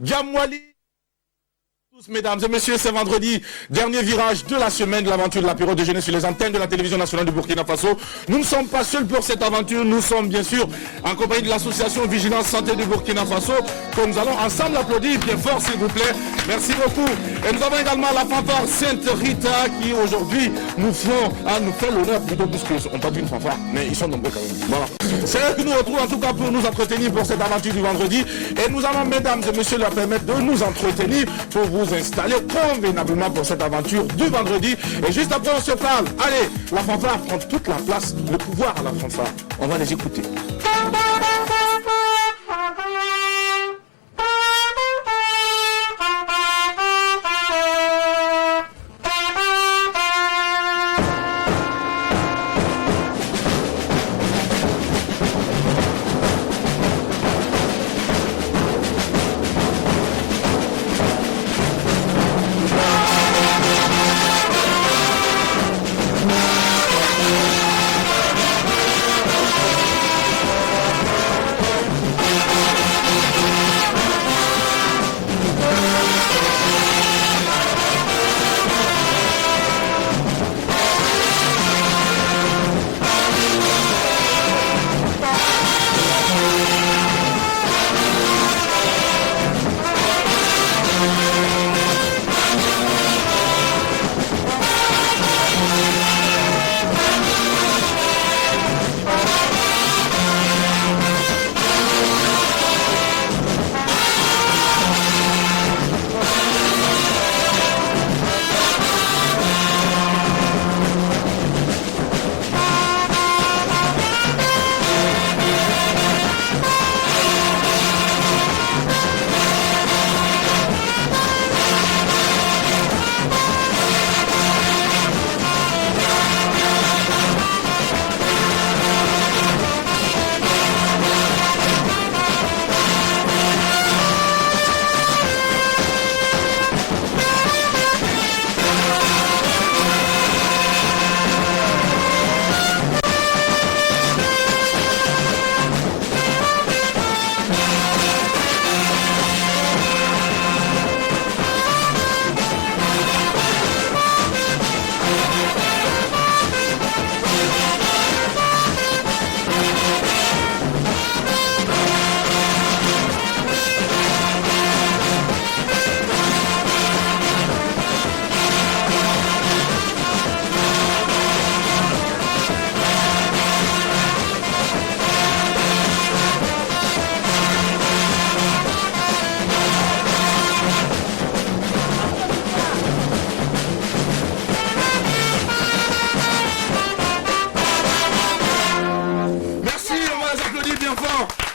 Djamwali. Mesdames et messieurs, c'est vendredi, dernier virage de la semaine de l'aventure de l'apéro déjeuner sur les antennes de la télévision nationale du Burkina Faso. Nous ne sommes pas seuls pour cette aventure, nous sommes bien sûr en compagnie de l'association Vigilance Santé du Burkina Faso, que nous allons ensemble applaudir bien fort s'il vous plaît. Merci beaucoup. Et nous avons également la fanfare Sainte Rita qui aujourd'hui nous fait l'honneur plutôt puisqu'on pas dit une fanfare, mais ils sont nombreux quand même. Voilà. C'est eux qui nous retrouvent en tout cas pour nous entretenir pour cette aventure du vendredi. Et nous allons, mesdames et messieurs, leur permettre de nous entretenir pour vous installer convenablement pour cette aventure du vendredi. Et juste après on se parle. Allez, la fanfare prend toute la place, le pouvoir à la fanfare. On va les écouter.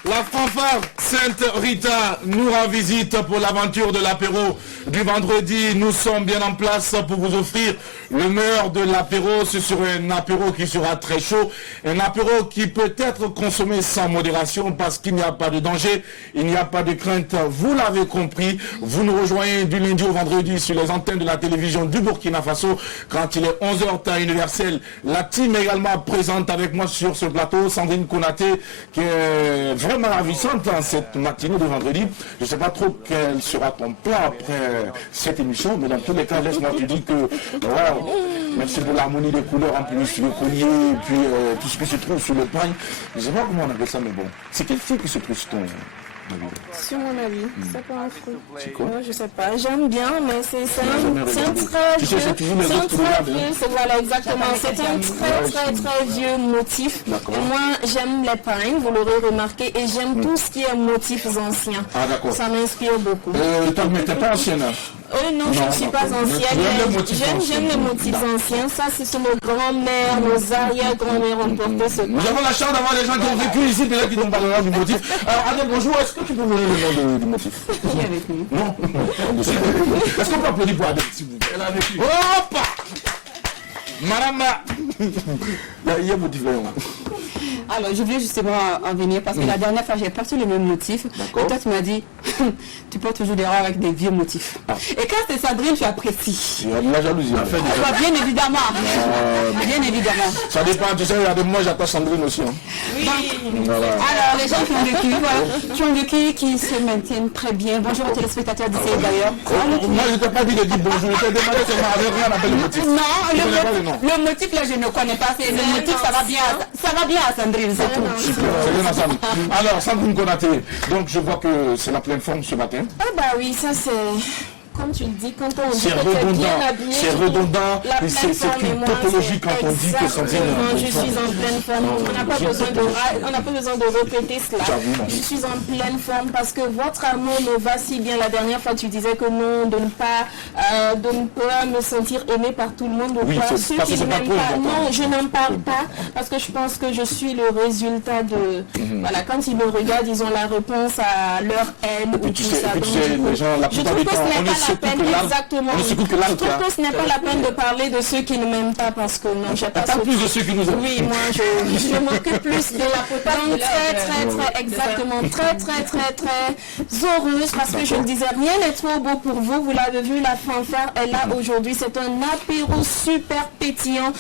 La fanfare Sainte Rita nous rend visite pour l'aventure de l'apéro du vendredi. Nous sommes bien en place pour vous offrir le meilleur de l'apéro. Ce sera un apéro qui sera très chaud, un apéro qui peut être consommé sans modération parce qu'il n'y a pas de danger, il n'y a pas de crainte. Vous l'avez compris, vous nous rejoignez du lundi au vendredi sur les antennes de la télévision du Burkina Faso quand il est 11h temps universel. La team est également présente avec moi sur ce plateau, Sandrine Konaté, qui est vraiment ravissante en cette matinée de vendredi. Je ne sais pas trop quel sera ton plat après cette émission, mais dans tous les cas, laisse-moi te dire que wow, merci pour l'harmonie des couleurs en plus, le collier, et puis tout ce qui se trouve sur le pain. Je ne sais pas comment on appelle ça, mais bon. C'est quel fille qui se trouve sur ton avis? Sur mon avis, c'est pas un fruit. C'est quoi? Je sais pas, j'aime bien, mais c'est un très vieux, voilà exactement, c'est un très vieux motif. Et moi j'aime les pains, vous l'aurez remarqué, et j'aime tout ce qui est motifs anciens. Ah d'accord. Ça m'inspire beaucoup. Mais t'es pas ancienne? Non, je ne suis pas ancienne. J'aime les motifs anciens. Ça, c'est sur nos grands-mères, nos arrière-grands-mères ont porté ce. Nous avons la chance d'avoir des gens qui ont vécu ici, peut-être qui n'ont pas le nom du motif. Alors, Adèle, bonjour. Est-ce que tu peux vous donner le nom du motif? Qui est avec nous? Non. Est-ce qu'on peut applaudir pour Adèle, s'il vous plaît? Elle a vécu. Hop! Madame, il y a un motif là. Alors, je voulais justement en venir parce que la dernière fois, j'ai porté le même motif. Et toi, tu m'as dit, tu portes toujours des robes avec des vieux motifs. Et quand c'est Sandrine, tu apprécies. Il y a de la jalousie. Bien évidemment. Bien évidemment. Ça dépend, tu sais, moi j'attends Sandrine aussi. Hein. Oui. Voilà. Alors, les gens qui ont vécu, qui ont vécu, qui se maintiennent très bien. Bonjour aux téléspectateurs d'ici d'ailleurs. Moi, je ne t'ai pas dit de dire bonjour, je t'ai demandé si on n'avait rien à faire le motif. Non, le motif là, je ne connais pas. Le motif, ça va bien à Sandrine, c'est tout. C'est bien ensemble. Alors, Sandrine Konaté, donc je vois que c'est la pleine forme ce matin. Ah bah oui, ça c'est... Comme tu le dis, quand on dit que tu es bien habillé, c'est redondant, c'est une tautologie quand on dit que Sandrine... Je suis en pleine forme, on n'a pas besoin de répéter cela. Je suis en pleine forme parce que votre amour me va si bien. La dernière fois, tu disais que non, de ne pas me sentir aimé par tout le monde. Oui, ceux qui ne m'aiment pas. Non, je n'en parle pas parce que je pense que je suis le résultat de... Voilà, quand ils me regardent, ils ont la réponse à leur haine ou tout ça. Je trouve que ce n'est pas la peine, exactement. Je trouve que ce n'est pas la peine de parler de ceux qui ne m'aiment pas parce que non, j'ai pas plus de ceux qui nous aiment. Oui, moi je me manque plus de la potence. Très, exactement, très heureuse parce que je ne disais rien n'est trop beau pour vous. Vous l'avez vu, la fanfare est là aujourd'hui. C'est un apéro super pétillant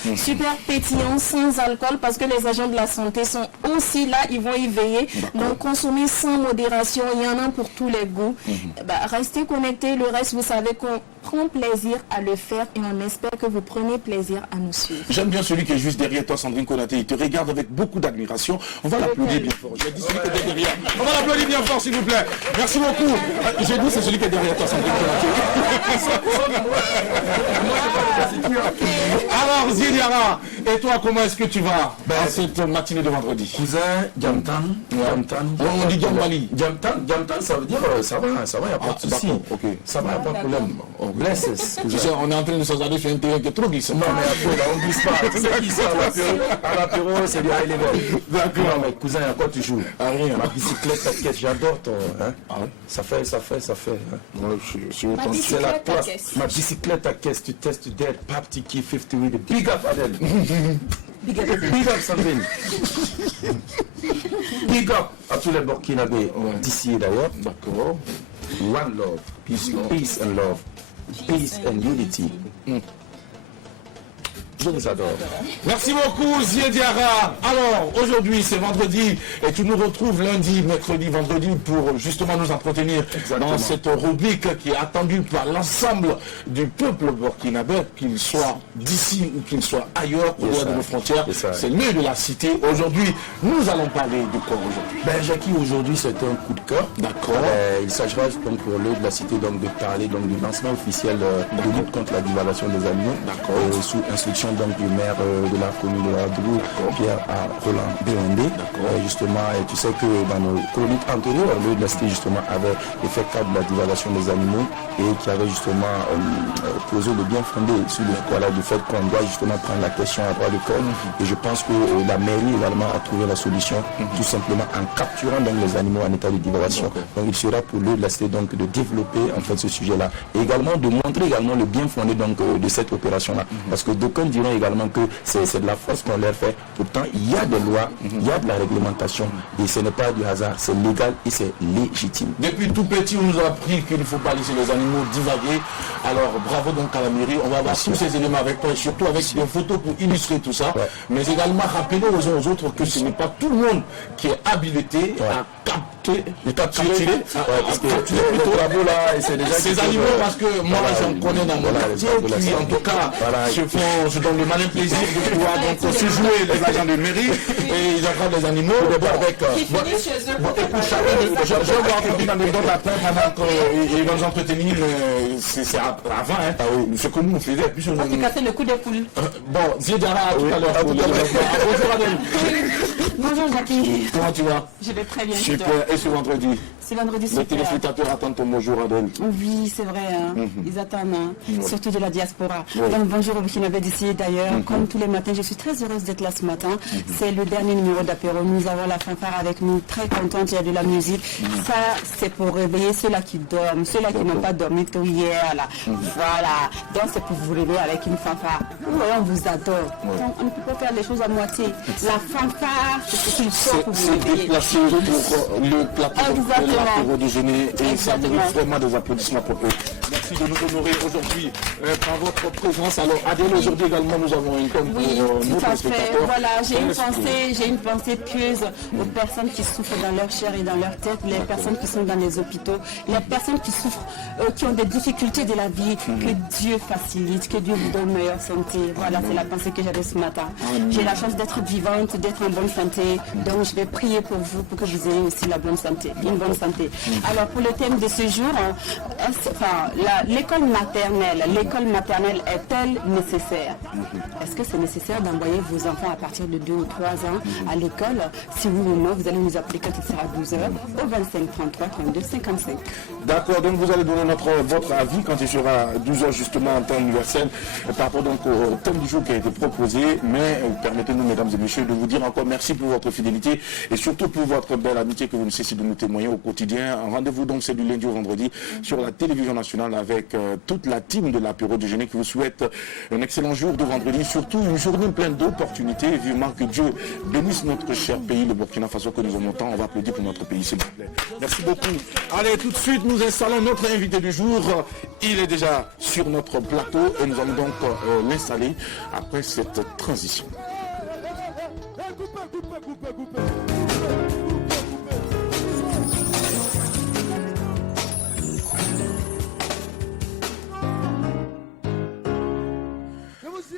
sans alcool parce que les agents de la santé sont aussi là, ils vont y veiller. Donc consommer sans modération, il y en a pour tous les goûts. Restez connectés, le reste vous savez qu'on prend plaisir à le faire et on espère que vous prenez plaisir à nous suivre. J'aime bien celui qui est juste derrière toi, Sandrine Konaté. Il te regarde avec beaucoup d'admiration. On va l'applaudir bien fort. J'ai dit celui qui est derrière. On va l'applaudir bien fort, s'il vous plaît. Merci beaucoup. J'ai dit c'est celui qui est derrière toi, Sandrine Konaté. Alors, Ziediara, et toi, comment est-ce que tu vas dans cette matinée de vendredi? Cousin, Djamtan. On dit Djambali. Djamtan, ça veut dire ça va, il n'y a pas de souci. Ça va, il n'y a pas de problème. On blesse. Tu sais, on est en train de s'engager sur un terrain qui est trop glissant. Non, mais après, là, on ne glisse pas. Tu sais qui ça, à l'apéro, c'est du high level. D'accord. Non, mais cousin, à quoi tu joues? Rien. Ma bicyclette, ta caisse, j'adore ton. Ça fait. C'est la classe. Ma bicyclette, ta caisse, tu testes, tu dead, pap, tiki, 58, big up, Adèle. Big up, Sandrine. Big up à tous les Burkinabés d'ici et d'ailleurs. D'accord. One love, peace and love, peace and unity. Je les adore. Merci beaucoup, Ziediara. Alors, aujourd'hui, c'est vendredi et tu nous retrouves lundi, mercredi, vendredi pour justement nous entretenir dans cette rubrique qui est attendue par l'ensemble du peuple burkinabé, qu'il soit d'ici ou qu'il soit ailleurs, au delà de nos frontières. C'est lieu de la cité. Aujourd'hui, nous allons parler de quoi aujourd'hui? Jackie, aujourd'hui, c'est un coup de cœur. D'accord. Il s'agira donc pour lieu de la cité donc, de parler donc, du lancement officiel de lutte contre la dévaluation des animaux. D'accord. Sous instruction donc du maire de la commune de la Drou, Pierre Roland BND. Justement, et tu sais que dans nos chroniques antérieures, le de la cité justement avait fait cas de la dévaluation des animaux et qui avait justement posé le bien fondé sur du fait qu'on doit justement prendre la question à bras le corps. Et je pense que la mairie également a trouvé la solution tout simplement en capturant donc les animaux en état de dévaluation. Donc il sera pour le de la cité donc de développer en fait ce sujet-là et également de montrer également le bien fondé donc de cette opération-là. Parce que d'aucuns diront également que c'est de la force qu'on leur fait. Pourtant, il y a des lois, il y a de la réglementation et ce n'est pas du hasard, c'est légal et c'est légitime. Depuis tout petit, on nous a appris qu'il ne faut pas laisser les animaux divaguer. Alors, bravo donc à la mairie. On va voir tous ces éléments avec toi et surtout avec des photos pour illustrer tout ça. Mais également rappeler aux uns aux autres que ce n'est pas tout le monde qui est habilité à capturer ces animaux parce que moi j'en connais dans mon quartier qui en tout cas se donnent le malin plaisir de pouvoir donc se jouer les agents de mairie et ils attrapent les animaux avec je vais voir une petite anecdote après pendant qu'ils vont nous entretenir c'est avant ce que nous on faisait puis on s'est cassé le coup de poule. Bon, Ziediara tout à l'heure. Bonjour Adèle. Bonjour Jackie. Comment tu vas? Je vais très bien. Super. Et ce vendredi? C'est vendredi super. Les téléspectateurs attendent ton bonjour Adèle. Oui, c'est vrai. Ils attendent, surtout de la diaspora. Donc bonjour au Burkinabé d'ici et d'ailleurs, comme tous les matins, je suis très heureuse d'être là ce matin. C'est le dernier numéro d'apéro. Nous avons la fanfare avec nous, très contente, il y a de la musique. Ça, c'est pour réveiller ceux-là qui dorment, ceux-là qui n'ont pas dormi tôt hier. Là. Voilà. Donc, c'est pour vous réveiller avec une fanfare. On vous adore. Donc, on ne peut pas faire les choses à moitié. La fanfare, c'est ce qu'il faut pour vous réveiller. C'est placé pour le plateau de l'apéro déjeuner et ça mérite vraiment des applaudissements pour eux. Merci de nous honorer aujourd'hui par votre présence. Alors, Adèle, aujourd'hui également, nous avons une tonne pour tout à fait. Voilà, j'ai une pensée pieuse aux personnes qui souffrent dans leur chair et dans leur tête, les personnes qui sont dans les hôpitaux, les personnes qui souffrent, qui ont des difficultés de la vie. Que Dieu facilite, que Dieu vous donne meilleure santé. Voilà, c'est la pensée que j'avais ce matin. J'ai la chance d'être vivante, d'être en bonne santé. Donc, je vais prier pour vous, pour que vous ayez aussi la bonne santé, une bonne santé. Alors, pour le thème de ce jour, l'école maternelle est-elle nécessaire? Est-ce que c'est nécessaire d'envoyer vos enfants à partir de 2 ou 3 ans à l'école? Si oui ou non, vous allez nous appeler quand il sera 12h au 25 33 32 55. D'accord, donc vous allez donner votre avis quand il sera 12h justement en temps universel par rapport donc au thème du jour qui a été proposé. Mais permettez-nous, mesdames et messieurs, de vous dire encore merci pour votre fidélité et surtout pour votre belle amitié que vous ne cessez de nous témoigner au quotidien. Rendez-vous donc c'est du lundi au vendredi sur la télévision nationale avec toute la team de l'apéro déjeuner qui vous souhaite un excellent jour de vendredi, surtout une journée pleine d'opportunités. Vivement que Dieu bénisse notre cher pays, le Burkina Faso, que nous aimons tant. On va applaudir pour notre pays, s'il vous plaît. Merci beaucoup. Allez, tout de suite, nous installons notre invité du jour. Il est déjà sur notre plateau et nous allons donc l'installer après cette transition.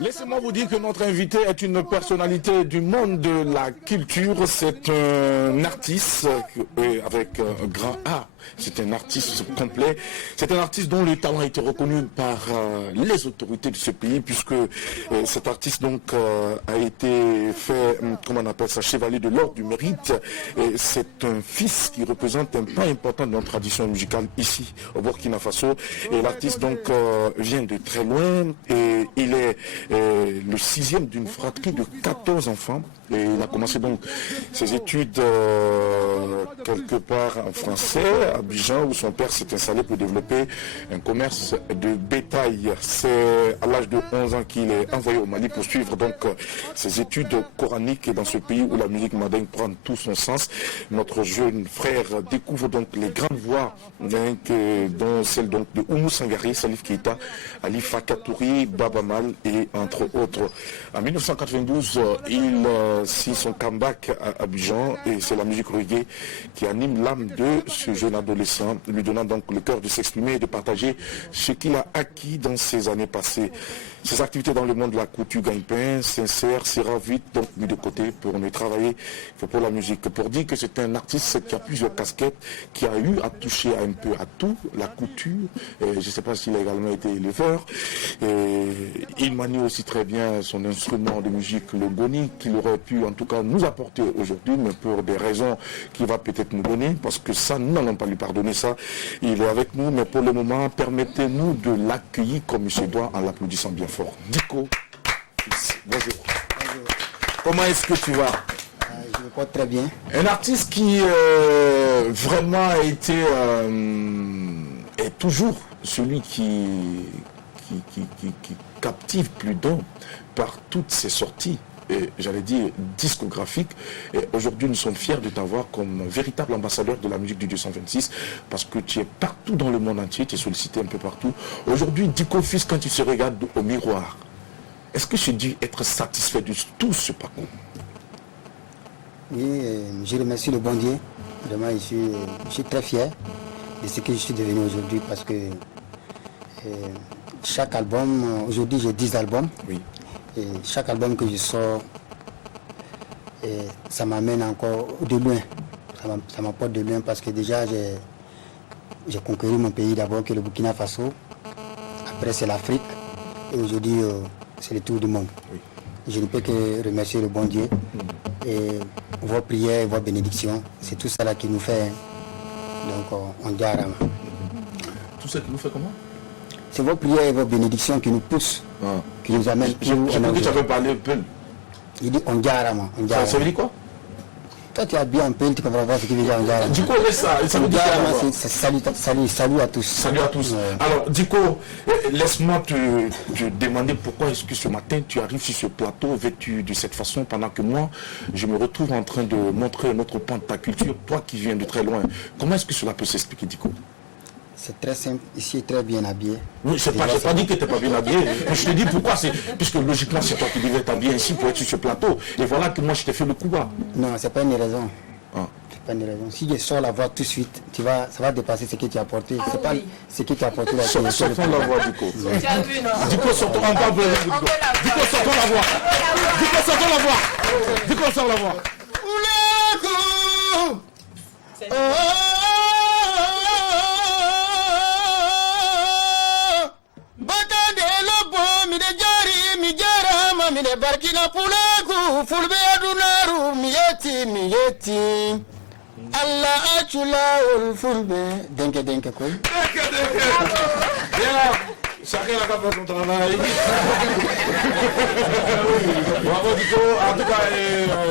Laissez-moi vous dire que notre invité est une personnalité du monde de la culture. C'est un artiste avec un grand A. C'est un artiste complet. C'est un artiste dont le talent a été reconnu par les autorités de ce pays, puisque cet artiste donc a été fait, comment on appelle ça, chevalier de l'ordre du mérite. C'est un fils qui représente un pan important de notre tradition musicale ici au Burkina Faso. Et l'artiste donc vient de très loin et il est le 6e d'une fratrie de 14 enfants. Et il a commencé donc ses études quelque part en français, à Abidjan, où son père s'est installé pour développer un commerce de bétail. C'est à l'âge de 11 ans qu'il est envoyé au Mali pour suivre donc ses études coraniques dans ce pays où la musique mandingue prend tout son sens. Notre jeune frère découvre donc les grandes voix, dont celle donc de Oumou Sangari, Salif Keita, Ali Fakatouri, Baba Mal et entre autres. En 1992, il signe son comeback à Abidjan et c'est la musique reggae qui anime l'âme de ce jeune adolescent, lui donnant donc le cœur de s'exprimer et de partager ce qu'il a acquis dans ces années passées. Ses activités dans le monde de la couture gagne-pain, sincère, sera vite donc mis de côté pour ne travailler que pour la musique. Pour dire que c'est un artiste qui a plusieurs casquettes, qui a eu à toucher un peu à tout, la couture, je ne sais pas s'il a également été éleveur, il manie aussi très bien son instrument de musique, le goni, qu'il aurait pu en tout cas nous apporter aujourd'hui, mais pour des raisons qu'il va peut-être nous donner, parce que ça, nous n'allons pas lui pardonner ça. Il est avec nous, mais pour le moment, permettez-nous de l'accueillir comme il se doit en l'applaudissant bien fort. Diko, bonjour. Bonjour. Comment est-ce que tu vas? Je me porte très bien. Un artiste qui vraiment a été est toujours celui qui captive plus d'un par toutes ses sorties, j'allais dire discographiques. Et aujourd'hui, nous sommes fiers de t'avoir comme véritable ambassadeur de la musique du 226 parce que tu es partout dans le monde entier, tu es sollicité un peu partout. Aujourd'hui, Diko Fils, quand tu se regardes au miroir, est-ce que tu dis être satisfait de tout ce parcours? Oui, je remercie le bon Dieu. Vraiment, je suis très fier de ce que je suis devenu aujourd'hui parce que chaque album, aujourd'hui j'ai 10 albums. Oui. Et chaque album que je sors, ça m'amène encore de loin. Ça m'apporte de loin parce que déjà j'ai conquéri mon pays d'abord qui est le Burkina Faso. Après c'est l'Afrique. Et aujourd'hui c'est le tour du monde. Oui. Je ne peux que remercier le bon Dieu. Et vos prières, vos bénédictions, c'est tout ça là qui nous fait. Donc on dit à Rama. Tout ça qui nous fait comment? c'est vos prières et vos bénédictions qui nous poussent, qui nous amènent. Je peux que tu avais parlé un peu. Il dit on jarama. Ça veut dire quoi? Toi tu as bien un peu, tu comprends pas ce qu'il veut dire on jarama. Dico, laisse ça. Ça veut dire salut à tous. Salut à tous. Alors, Dico, laisse-moi te demander pourquoi est-ce que ce matin tu arrives sur ce plateau vêtu de cette façon pendant que moi, je me retrouve en train de montrer un autre pan de ta culture, toi qui viens de très loin. Comment est-ce que cela peut s'expliquer, Dico? C'est très simple, ici très bien habillé. Oui, je n'ai pas dit que tu n'étais pas bien habillé, mais je te dis pourquoi, puisque logiquement c'est toi qui devais t'habiller ici pour être sur ce plateau. Et voilà que moi je t'ai fait le coup bas. Non, c'est pas une raison. C'est pas une raison. Si je sors la voix tout de suite, ça va dépasser ce que tu as apporté. C'est pas ce que tu as apporté. Sortons la voix, Dico. Dico, sortons encore plus. Dico, sortons la voix. Dico, sortons la voix. Dico, sort la voix. Mine barkina pulaku fulbe adunaru miyeti Allah achula ul fulbe denke koy Chacun a fait son travail. Bravo Dico, en tout cas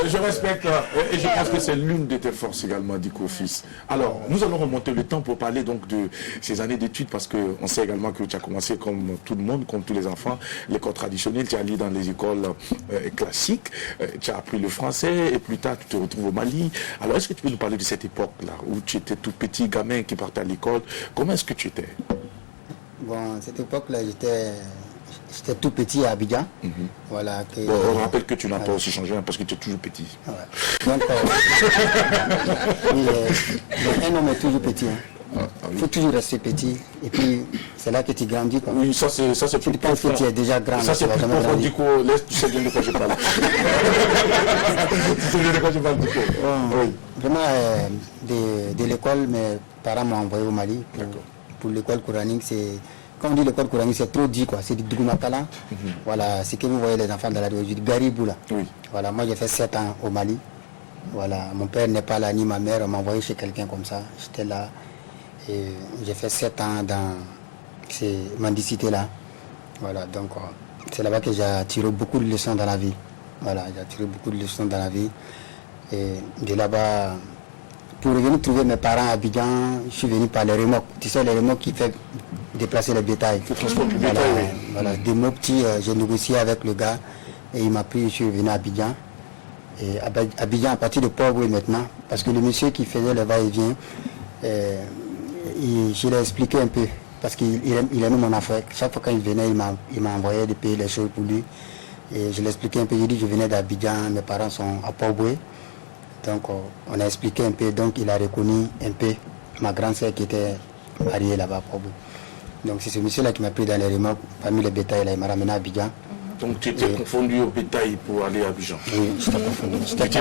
je respecte et je pense que c'est l'une de tes forces également Dico fils. Alors nous allons remonter le temps pour parler donc de ces années d'études parce qu'on sait également que tu as commencé comme tout le monde, comme tous les enfants, l'école traditionnelle, tu as allé dans les écoles classiques, tu as appris le français et plus tard tu te retrouves au Mali. Alors est-ce que tu peux nous parler de cette époque-là où tu étais tout petit gamin qui partait à l'école? Comment est-ce que tu étais? Bon, cette époque-là, j'étais tout petit à Abidjan. Voilà, on rappelle que tu n'as pas aussi changé parce que tu es toujours petit. Ouais. Donc, un homme est toujours petit. Il faut toujours rester petit. Et puis, c'est là que tu grandis. Quoi. Oui, ça c'est tu penses que tu es déjà grand. Ça c'est plus profond, Dico. Tu sais bien de quoi je parle. Tu sais bien de quoi je parle, Dico. Oui. Vraiment, de l'école, mes parents m'ont envoyé au Mali. Pour l'école coranique, quand on dit l'école coranique, c'est trop dit quoi, c'est du Dougumakala. Voilà, c'est que vous voyez les enfants dans la rue, du Gariboula. Oui. Voilà, moi j'ai fait 7 ans au Mali. Voilà, mon père n'est pas là, ni ma mère, on m'a envoyé chez quelqu'un comme ça. J'étais là et j'ai fait 7 ans dans ces mendicités-là. Voilà, donc c'est là-bas que j'ai tiré beaucoup de leçons dans la vie. Voilà, j'ai tiré beaucoup de leçons dans la vie. Et de là-bas, pour revenir trouver mes parents à Abidjan, je suis venu par les remorques. Tu sais, les remorques qui font déplacer les bétails. Voilà, des mots petits, j'ai négocié avec le gars et il m'a pris, je suis venu à Abidjan. Et Abidjan à partir de Port-Boué maintenant, parce que le monsieur qui faisait le va-et-vient, je l'ai expliqué un peu, parce qu'il aimait mon affaire. Chaque fois quand il venait, il m'a envoyé de payer les choses pour lui. Et je l'ai expliqué un peu, j'ai dit je venais d'Abidjan, mes parents sont à Port-Boué. Donc on a expliqué un peu, donc il a reconnu un peu ma grande sœur qui était mariée là-bas. Donc c'est ce monsieur-là qui m'a pris dans les remorques, parmi les bétails, là, il m'a ramené à Abidjan. Donc tu étais confondu au bétail pour aller à Abidjan? Oui, j'étais confondu. J'étais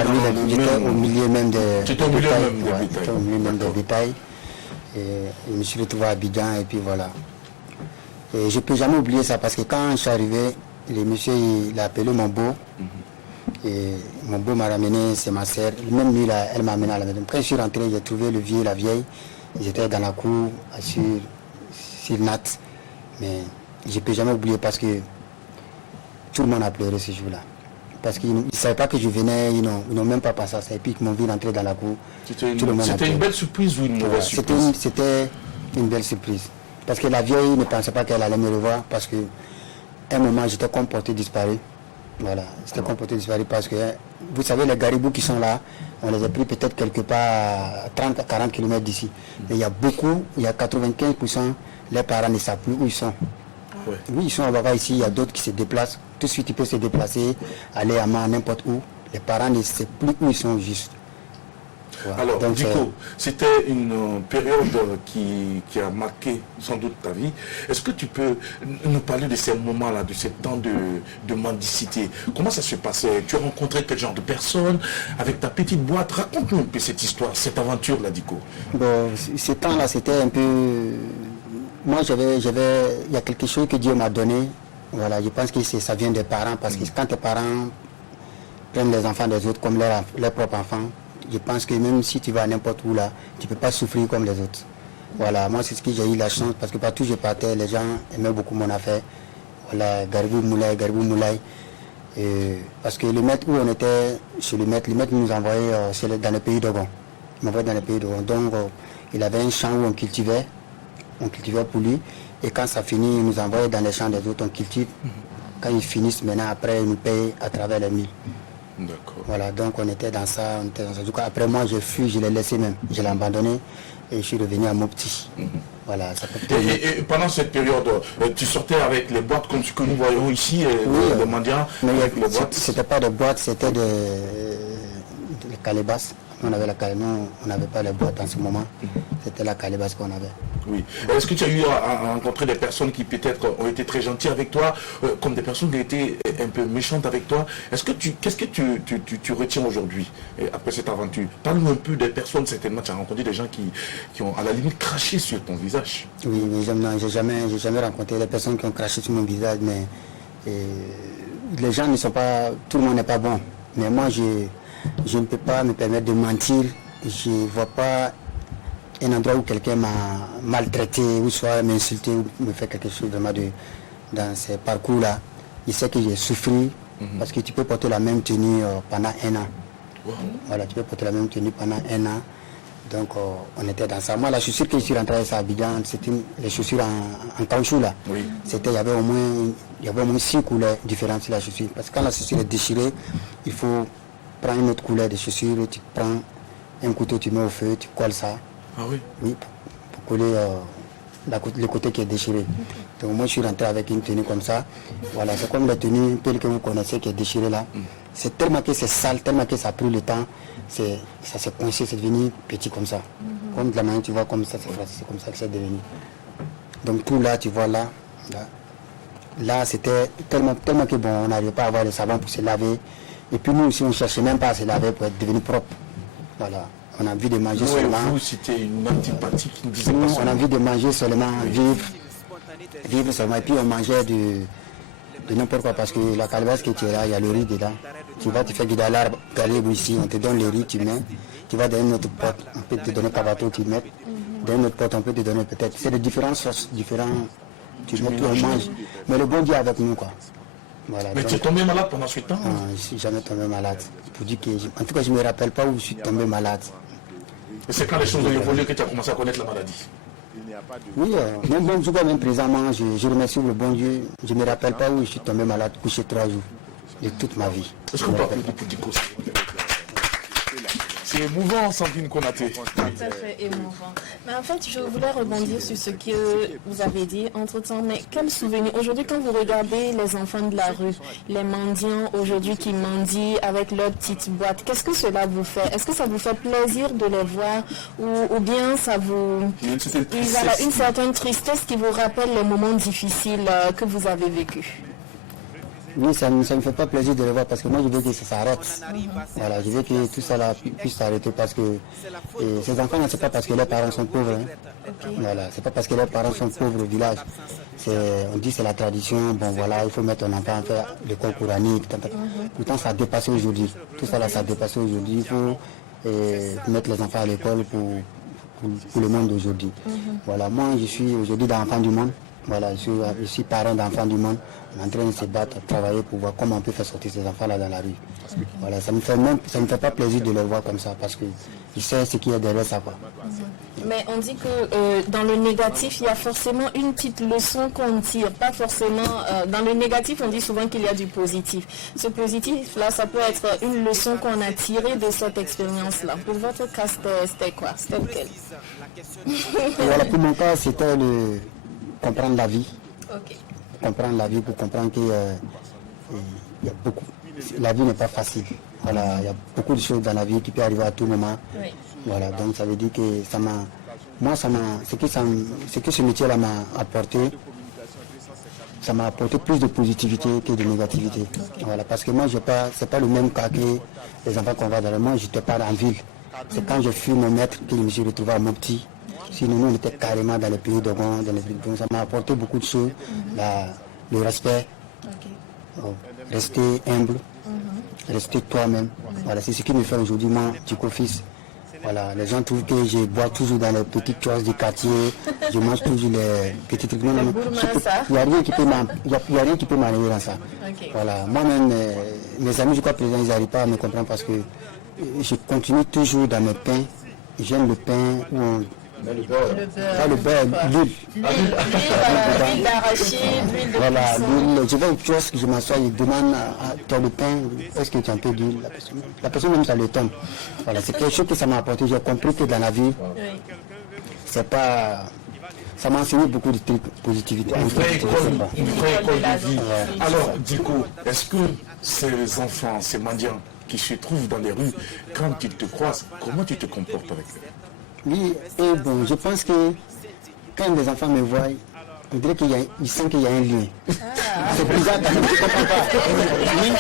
au milieu même des bétails. J'étais au milieu même des bétails. Et je me suis retrouvé à Abidjan et puis voilà. Et je ne peux jamais oublier ça parce que quand je suis arrivé, le monsieur il a appelé mon beau. Et mon beau m'a ramené, c'est ma sœur. Même lui, là, elle m'a amené à la maison. Quand je suis rentré, j'ai trouvé le vieux et la vieille. Ils étaient dans la cour, sur Nat. Mais je ne peux jamais oublier parce que tout le monde a pleuré ce jour-là. Parce qu'ils ne savaient pas que je venais, ils n'ont même pas passé ça. Et puis ils m'ont vu rentrer dans la cour. C'était une belle surprise ou une mauvaise surprise? C'était une belle surprise. Parce que la vieille ne pensait pas qu'elle allait me revoir. Parce qu'à un moment, j'étais comme porté disparu. Voilà, c'était comporté disparu parce que, vous savez, les garibous qui sont là, on les a pris peut-être quelque part à 30 à 40 km d'ici. Mais il y a beaucoup, il y a 95%, les parents ne savent plus où ils sont. Oui, ils sont à Baba ici, il y a d'autres qui se déplacent. Tout de suite, ils peuvent se déplacer, aller à n'importe où. Les parents ne savent plus où ils sont juste. Voilà. Alors, donc, Dico, c'était une période qui a marqué sans doute ta vie. Est-ce que tu peux nous parler de ces moments-là, de ces temps de mendicité? Comment ça se passait? Tu as rencontré quel genre de personnes avec ta petite boîte? Raconte-nous un peu cette histoire, cette aventure-là, Dico. Bon, ce temps-là, c'était un peu... Moi, il y a quelque chose que Dieu m'a donné. Voilà, je pense que ça vient des parents, parce que quand tes parents prennent les enfants des autres comme leurs propres enfants, je pense que même si tu vas à n'importe où là, tu ne peux pas souffrir comme les autres. Voilà, moi c'est ce que j'ai eu la chance parce que partout où je partais, les gens aimaient beaucoup mon affaire. Voilà, Garibou Moulay. Parce que le maître où on était chez le maître nous envoyait dans le pays d'Ogon. Il m'envoyait dans le pays d'Ogon. Donc il avait un champ où on cultivait pour lui. Et quand ça finit, il nous envoyait dans les champs des autres, on cultive. Quand ils finissent maintenant, après, ils nous payent à travers les milles. D'accord. Voilà, donc on était dans ça. Du coup, après moi, je fuis, je l'ai laissé même. Je l'ai abandonné et je suis revenu à Mopti. Voilà, ça peut Et pendant cette période, tu sortais avec les boîtes comme ce que nous voyons ici, les mendiants, avec les boîtes? C'était pas des boîtes, c'était des calébasses. On avait la calebasse, on n'avait pas les boîtes en ce moment. C'était la calebasse qu'on avait. Oui. Est-ce que tu as eu à rencontrer des personnes qui peut-être ont été très gentilles avec toi, comme des personnes qui étaient un peu méchantes avec toi? Qu'est-ce que tu retiens aujourd'hui après cette aventure? Parle-nous un peu des personnes, certainement tu as rencontré des gens qui ont à la limite craché sur ton visage. Oui, mais j'ai jamais rencontré des personnes qui ont craché sur mon visage, mais les gens ne sont pas, tout le monde n'est pas bon. Mais moi je ne peux pas me permettre de mentir. Je ne vois pas un endroit où quelqu'un m'a maltraité, ou soit m'insulté, ou me fait quelque chose vraiment dans ces parcours-là. Il sait que j'ai souffert, parce que tu peux porter la même tenue pendant 1 an. Wow. Voilà, tu peux porter la même tenue pendant 1 an. Donc on était dans ça. Moi, la chaussure que je suis rentré à Abidjan, c'était les chaussures en caoutchouc là. Oui. Il y avait au moins 6 couleurs différentes sur la chaussure. Parce que quand la chaussure est déchirée, il faut prendre une autre couleur de chaussure, tu prends un couteau, tu mets au feu, tu colles ça. Ah oui? Oui, pour coller le côté qui est déchiré. Donc moi je suis rentré avec une tenue comme ça. Voilà, c'est comme la tenue que vous connaissez qui est déchirée là. C'est tellement que c'est sale, tellement que ça a pris le temps, ça s'est coincé, c'est devenu petit comme ça. Comme de la manière tu vois comme ça, c'est comme ça que c'est devenu. Donc tout là, tu vois là. Là c'était tellement que bon, on n'arrivait pas à avoir le savon pour se laver. Et puis nous aussi on ne cherchait même pas à se laver pour être devenu propre. Voilà. On a envie de manger seulement. Vous, c'était une antipathie qui ne disait nous, pas. On a envie de manger seulement, vivre seulement. Et puis on mangeait de n'importe quoi parce que la calebasse que tu as là, il y a le riz dedans. Tu vas te faire guider à l'arbre, calibre ici, on te donne le riz, tu mets. Tu vas dans une autre porte, on peut te donner cavato, tu mets. Dans une autre porte, on peut te donner peut-être. C'est de différentes sauces, tu mets tout, on mange. Mais le bon Dieu est avec nous, quoi. Voilà, mais tu es tombé malade pendant ce temps? Non, je ne suis jamais tombé malade. Pour dire que, en tout cas, je ne me rappelle pas où je suis tombé malade. Et c'est quand les choses ont évolué que tu as commencé à connaître la maladie? Oui, même présentement, je remercie le bon Dieu. Je ne me rappelle pas où je suis tombé malade, couché 3 jours de toute ma vie. Est-ce qu'on peut appeler pour Diko? C'est émouvant, Sandrine Konaté. Tout à fait émouvant. Mais en fait, je voulais rebondir sur ce que vous avez dit entre-temps. Mais quel souvenir? Aujourd'hui, quand vous regardez les enfants de la rue, les mendiants aujourd'hui qui mendient avec leurs petites boîtes, qu'est-ce que cela vous fait? Est-ce que ça vous fait plaisir de les voir ou bien ça vous... Voilà, une certaine tristesse qui vous rappelle les moments difficiles que vous avez vécus? Oui, ça ne me fait pas plaisir de le voir parce que moi je veux que ça s'arrête. Voilà, je veux que tout ça là puisse s'arrêter parce que ces enfants, c'est pas parce que leurs parents sont pauvres. Hein. Voilà, c'est pas parce que leurs parents sont pauvres au village. On dit c'est la tradition, bon voilà, il faut mettre un enfant à faire l'école coranique. Pourtant ça a dépassé aujourd'hui. Tout ça là, ça a dépassé aujourd'hui. Il faut mettre les enfants à l'école pour le monde d'aujourd'hui. Voilà, moi je suis aujourd'hui d'enfant du monde. Voilà, je suis parent d'enfants du monde. On est en train de se battre, travailler pour voir comment on peut faire sortir ces enfants-là dans la rue. Voilà, ça me fait pas plaisir de les voir comme ça parce que je sais ce qu'il y a derrière ça. Quoi. Mais on dit que dans le négatif, il y a forcément une petite leçon qu'on tire. Pas forcément. Dans le négatif, on dit souvent qu'il y a du positif. Ce positif-là, ça peut être une leçon qu'on a tirée de cette expérience-là. Pour votre cas, c'était quoi? C'était lequel? Voilà, pour mon cas, c'était comprendre la vie. Okay. Comprendre la vie pour comprendre que y a beaucoup. La vie n'est pas facile. Voilà, il y a beaucoup de choses dans la vie qui peuvent arriver à tout moment. Oui. Voilà, donc ça veut dire que ce que ce métier-là m'a apporté, ça m'a apporté plus de positivité que de négativité. Okay. Voilà, parce que moi, c'est pas le même cas que les enfants qu'on va dans le monde. Je n'étais pas en ville. C'est quand je fus mon maître que je me suis retrouvé à Mopti. Sinon, nous, on était carrément dans les pays d'Ogon, donc ça m'a apporté beaucoup de choses. Le respect, rester humble, rester toi-même. Voilà, c'est ce qui me fait aujourd'hui, moi, Diko Fils, Voilà, les gens trouvent que je bois toujours dans les petites choses du quartier, je mange toujours les petits trucs. Non, il n'y a rien qui peut m'arriver dans ça. Okay. Voilà, moi-même, mes amis jusqu'à présent, ils n'arrivent pas à me comprendre parce que je continue toujours dans mes pains. J'aime le pain où on... Le beurre, l'huile d'arachide, l'huile de voilà, l'huile. Je vais au kiosque, je m'assois, je demande à le pain, est-ce que tu as un peu d'huile? La personne même ça le tombe. Voilà, c'est quelque chose que ça m'a apporté. J'ai compris que dans la vie, c'est pas... Ça m'a enseigné beaucoup de trucs positivité. Une vraie école de vie. Alors, Diko, est-ce que ces enfants, ces mendiants qui se trouvent dans les rues, quand ils te croisent, comment tu te comportes avec eux? Oui, et bon, je pense que quand les enfants me voient, on dirait qu'ils sentent qu'il y a un lien. C'est bizarre, je ne comprends pas. Oui,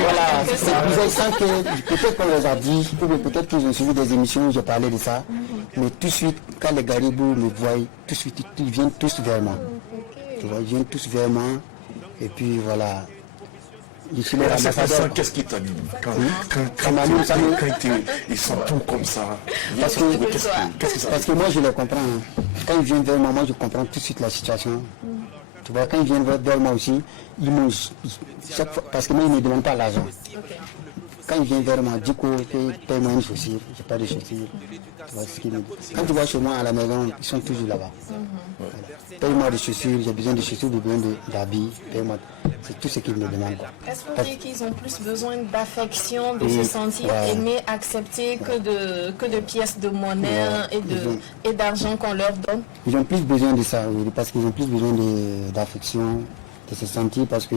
voilà, c'est bizarre, ils sentent que peut-être qu'on les a dit, peut-être qu'ils ont suivi des émissions où j'ai parlé de ça, mais tout de suite, quand les Garibous me voient, tout de suite, ils viennent tous vers moi. Tu vois, ils viennent tous vers moi, et puis voilà. Qu'est-ce qui t'anime quand ils sont tout comme ça? Parce que moi je les comprends. Quand ils viennent vers moi, je comprends tout de suite la situation. Tu vois, quand ils viennent vers moi aussi, ils mangent. Parce que moi, ils ne me demandent pas l'argent. Quand ils viennent vers moi, du coup, paye-moi une chaussure, je n'ai pas de chaussures. Quand tu vas chez moi à la maison, ils sont toujours là-bas. Voilà. Paye-moi des chaussures, j'ai besoin de chaussures, j'ai besoin d'habits, paye-moi. C'est tout ce qu'ils me demandent. Est-ce qu'on dit qu'ils ont plus besoin d'affection, de se sentir aimés, acceptés que de pièces de monnaie et d'argent qu'on leur donne? Ils ont plus besoin de ça, oui, parce qu'ils ont plus besoin d'affection, de se sentir, parce que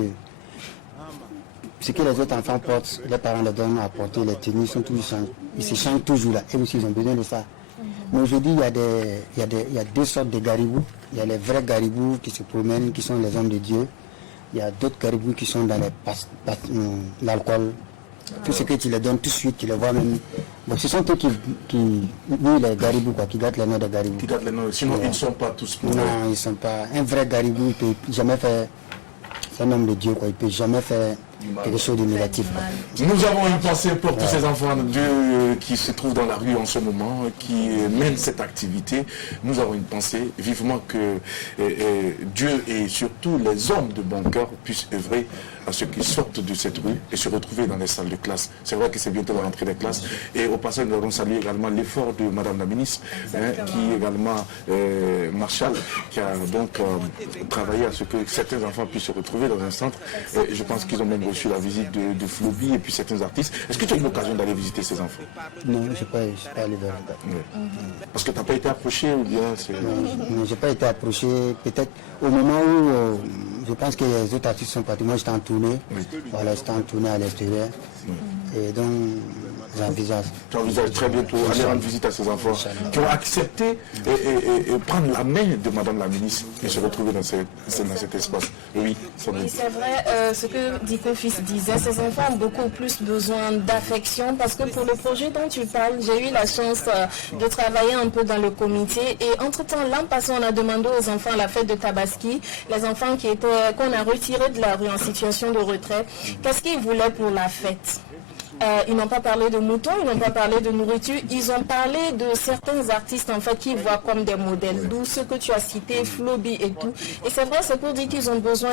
ce que les autres enfants portent, les parents les donnent à porter, les tenues sont toujours changés. Ils se changent toujours là, et aussi ils ont besoin de ça. Mais aujourd'hui, il y a deux sortes de garibous. Il y a les vrais garibous qui se promènent, qui sont les hommes de Dieu. Il y a d'autres garibous qui sont dans l'alcool. Tout ce que tu les donnes tout de suite, tu les vois même. Donc ce sont eux qui les garibous, quoi, qui gâtent les noms des garibous. Qui gâtent les noms, sinon ils ne sont pas tous pour non, ils ne sont pas. Un vrai garibou, il ne peut jamais faire. C'est un homme de Dieu, quoi. Il ne peut jamais faire quelque chose de négatif. Nous avons une pensée pour tous ces enfants de Dieu qui se trouvent dans la rue en ce moment, qui mènent cette activité. Nous avons une pensée vivement que Dieu et surtout les hommes de bon cœur puissent œuvrer à ceux qui sortent de cette rue et se retrouver dans les salles de classe. C'est vrai que c'est bientôt la rentrée des classes. Et au passage, nous allons saluer également l'effort de Madame la ministre, qui est également Marshall, qui a donc travaillé à ce que certains enfants puissent se retrouver dans un centre. Et je pense qu'ils ont même reçu la visite de Floby et puis certains artistes. Est-ce que tu as eu l'occasion d'aller visiter ces enfants? Non, je n'ai pas allé vers là. Parce que tu n'as pas été approché ou bien non, je n'ai pas été approché. Peut-être au moment où je pense que les autres artistes sont partis, moi j'étais en tournée. Voilà, j'étais en tournée à l'extérieur. Et donc, j'envisage. Tu envisages très bientôt aller rendre visite à ces enfants qui ont accepté et prendre la main de Madame la ministre et se retrouver dans cet espace. Oui, c'est vrai, ce que Diko Fils disait, ces enfants ont beaucoup plus besoin d'affection parce que pour le projet dont tu parles, j'ai eu la chance de travailler un peu dans le comité et entre-temps, l'an passé, on a demandé aux enfants à la fête de Tabaski, les enfants qu'on a retirés de la rue en situation de retrait, qu'est-ce qu'ils voulaient pour la fête? Ils n'ont pas parlé de moutons, ils n'ont pas parlé de nourriture, ils ont parlé de certains artistes en fait qu'ils voient comme des modèles, d'où ce que tu as cité, Floby et tout. Et c'est vrai, c'est pour dire qu'ils ont besoin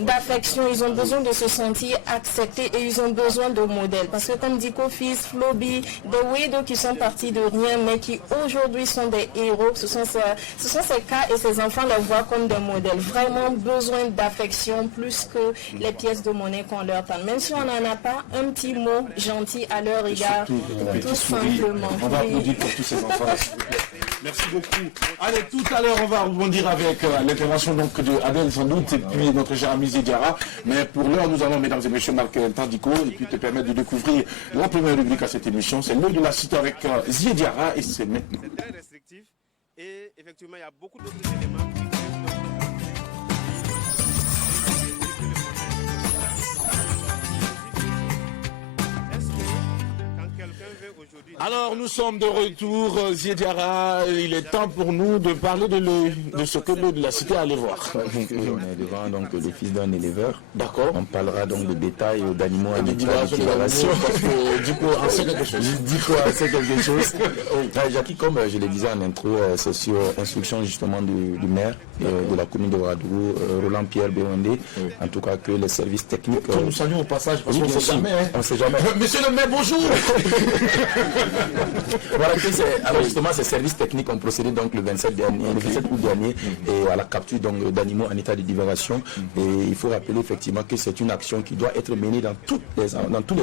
d'affection, ils ont besoin de se sentir acceptés et ils ont besoin de modèles. Parce que comme dit Kofis, Floby, des widows qui sont partis de rien mais qui aujourd'hui sont des héros, ce sont ces cas et ces enfants les voient comme des modèles. Vraiment besoin d'affection plus que les pièces de monnaie qu'on leur donne. Même si on n'en a pas, un petit mot gentil à leur égard, tout simplement. On va applaudir pour tous ces enfants. Merci beaucoup. Allez, tout à l'heure, on va rebondir avec l'intervention de Adèle sans doute et puis notre cher ami Zidiara. Mais pour l'heure, nous allons, mesdames et messieurs, marquer un temps d'ICO et puis te permettre de découvrir la première rubrique à cette émission. C'est l'œil de la cité avec Zidiara et c'est maintenant. Très restrictif et effectivement, il y a beaucoup d'autres éléments. Alors nous sommes de retour, Ziediara, il est temps pour nous de parler de ce que l'eau de la cité allait voir. On est devant donc le fils d'un éleveur. D'accord. On parlera donc de bétail ou d'animaux à Parce que du coup, on sait quelque chose. Du coup, on sait quelque chose. Jackie, comme je le disais en intro, c'est sur instruction justement du maire de la commune de Ouagadougou, Roland Pierre Béondé, en tout cas que les services techniques... Que nous saluons au passage, parce qu'on ne sait jamais. On sait jamais. Monsieur le maire, bonjour. Voilà, alors justement, ces services techniques ont procédé donc le 27 août dernier et à la capture d'animaux en état de divagation. Et il faut rappeler effectivement que c'est une action qui doit être menée dans tous les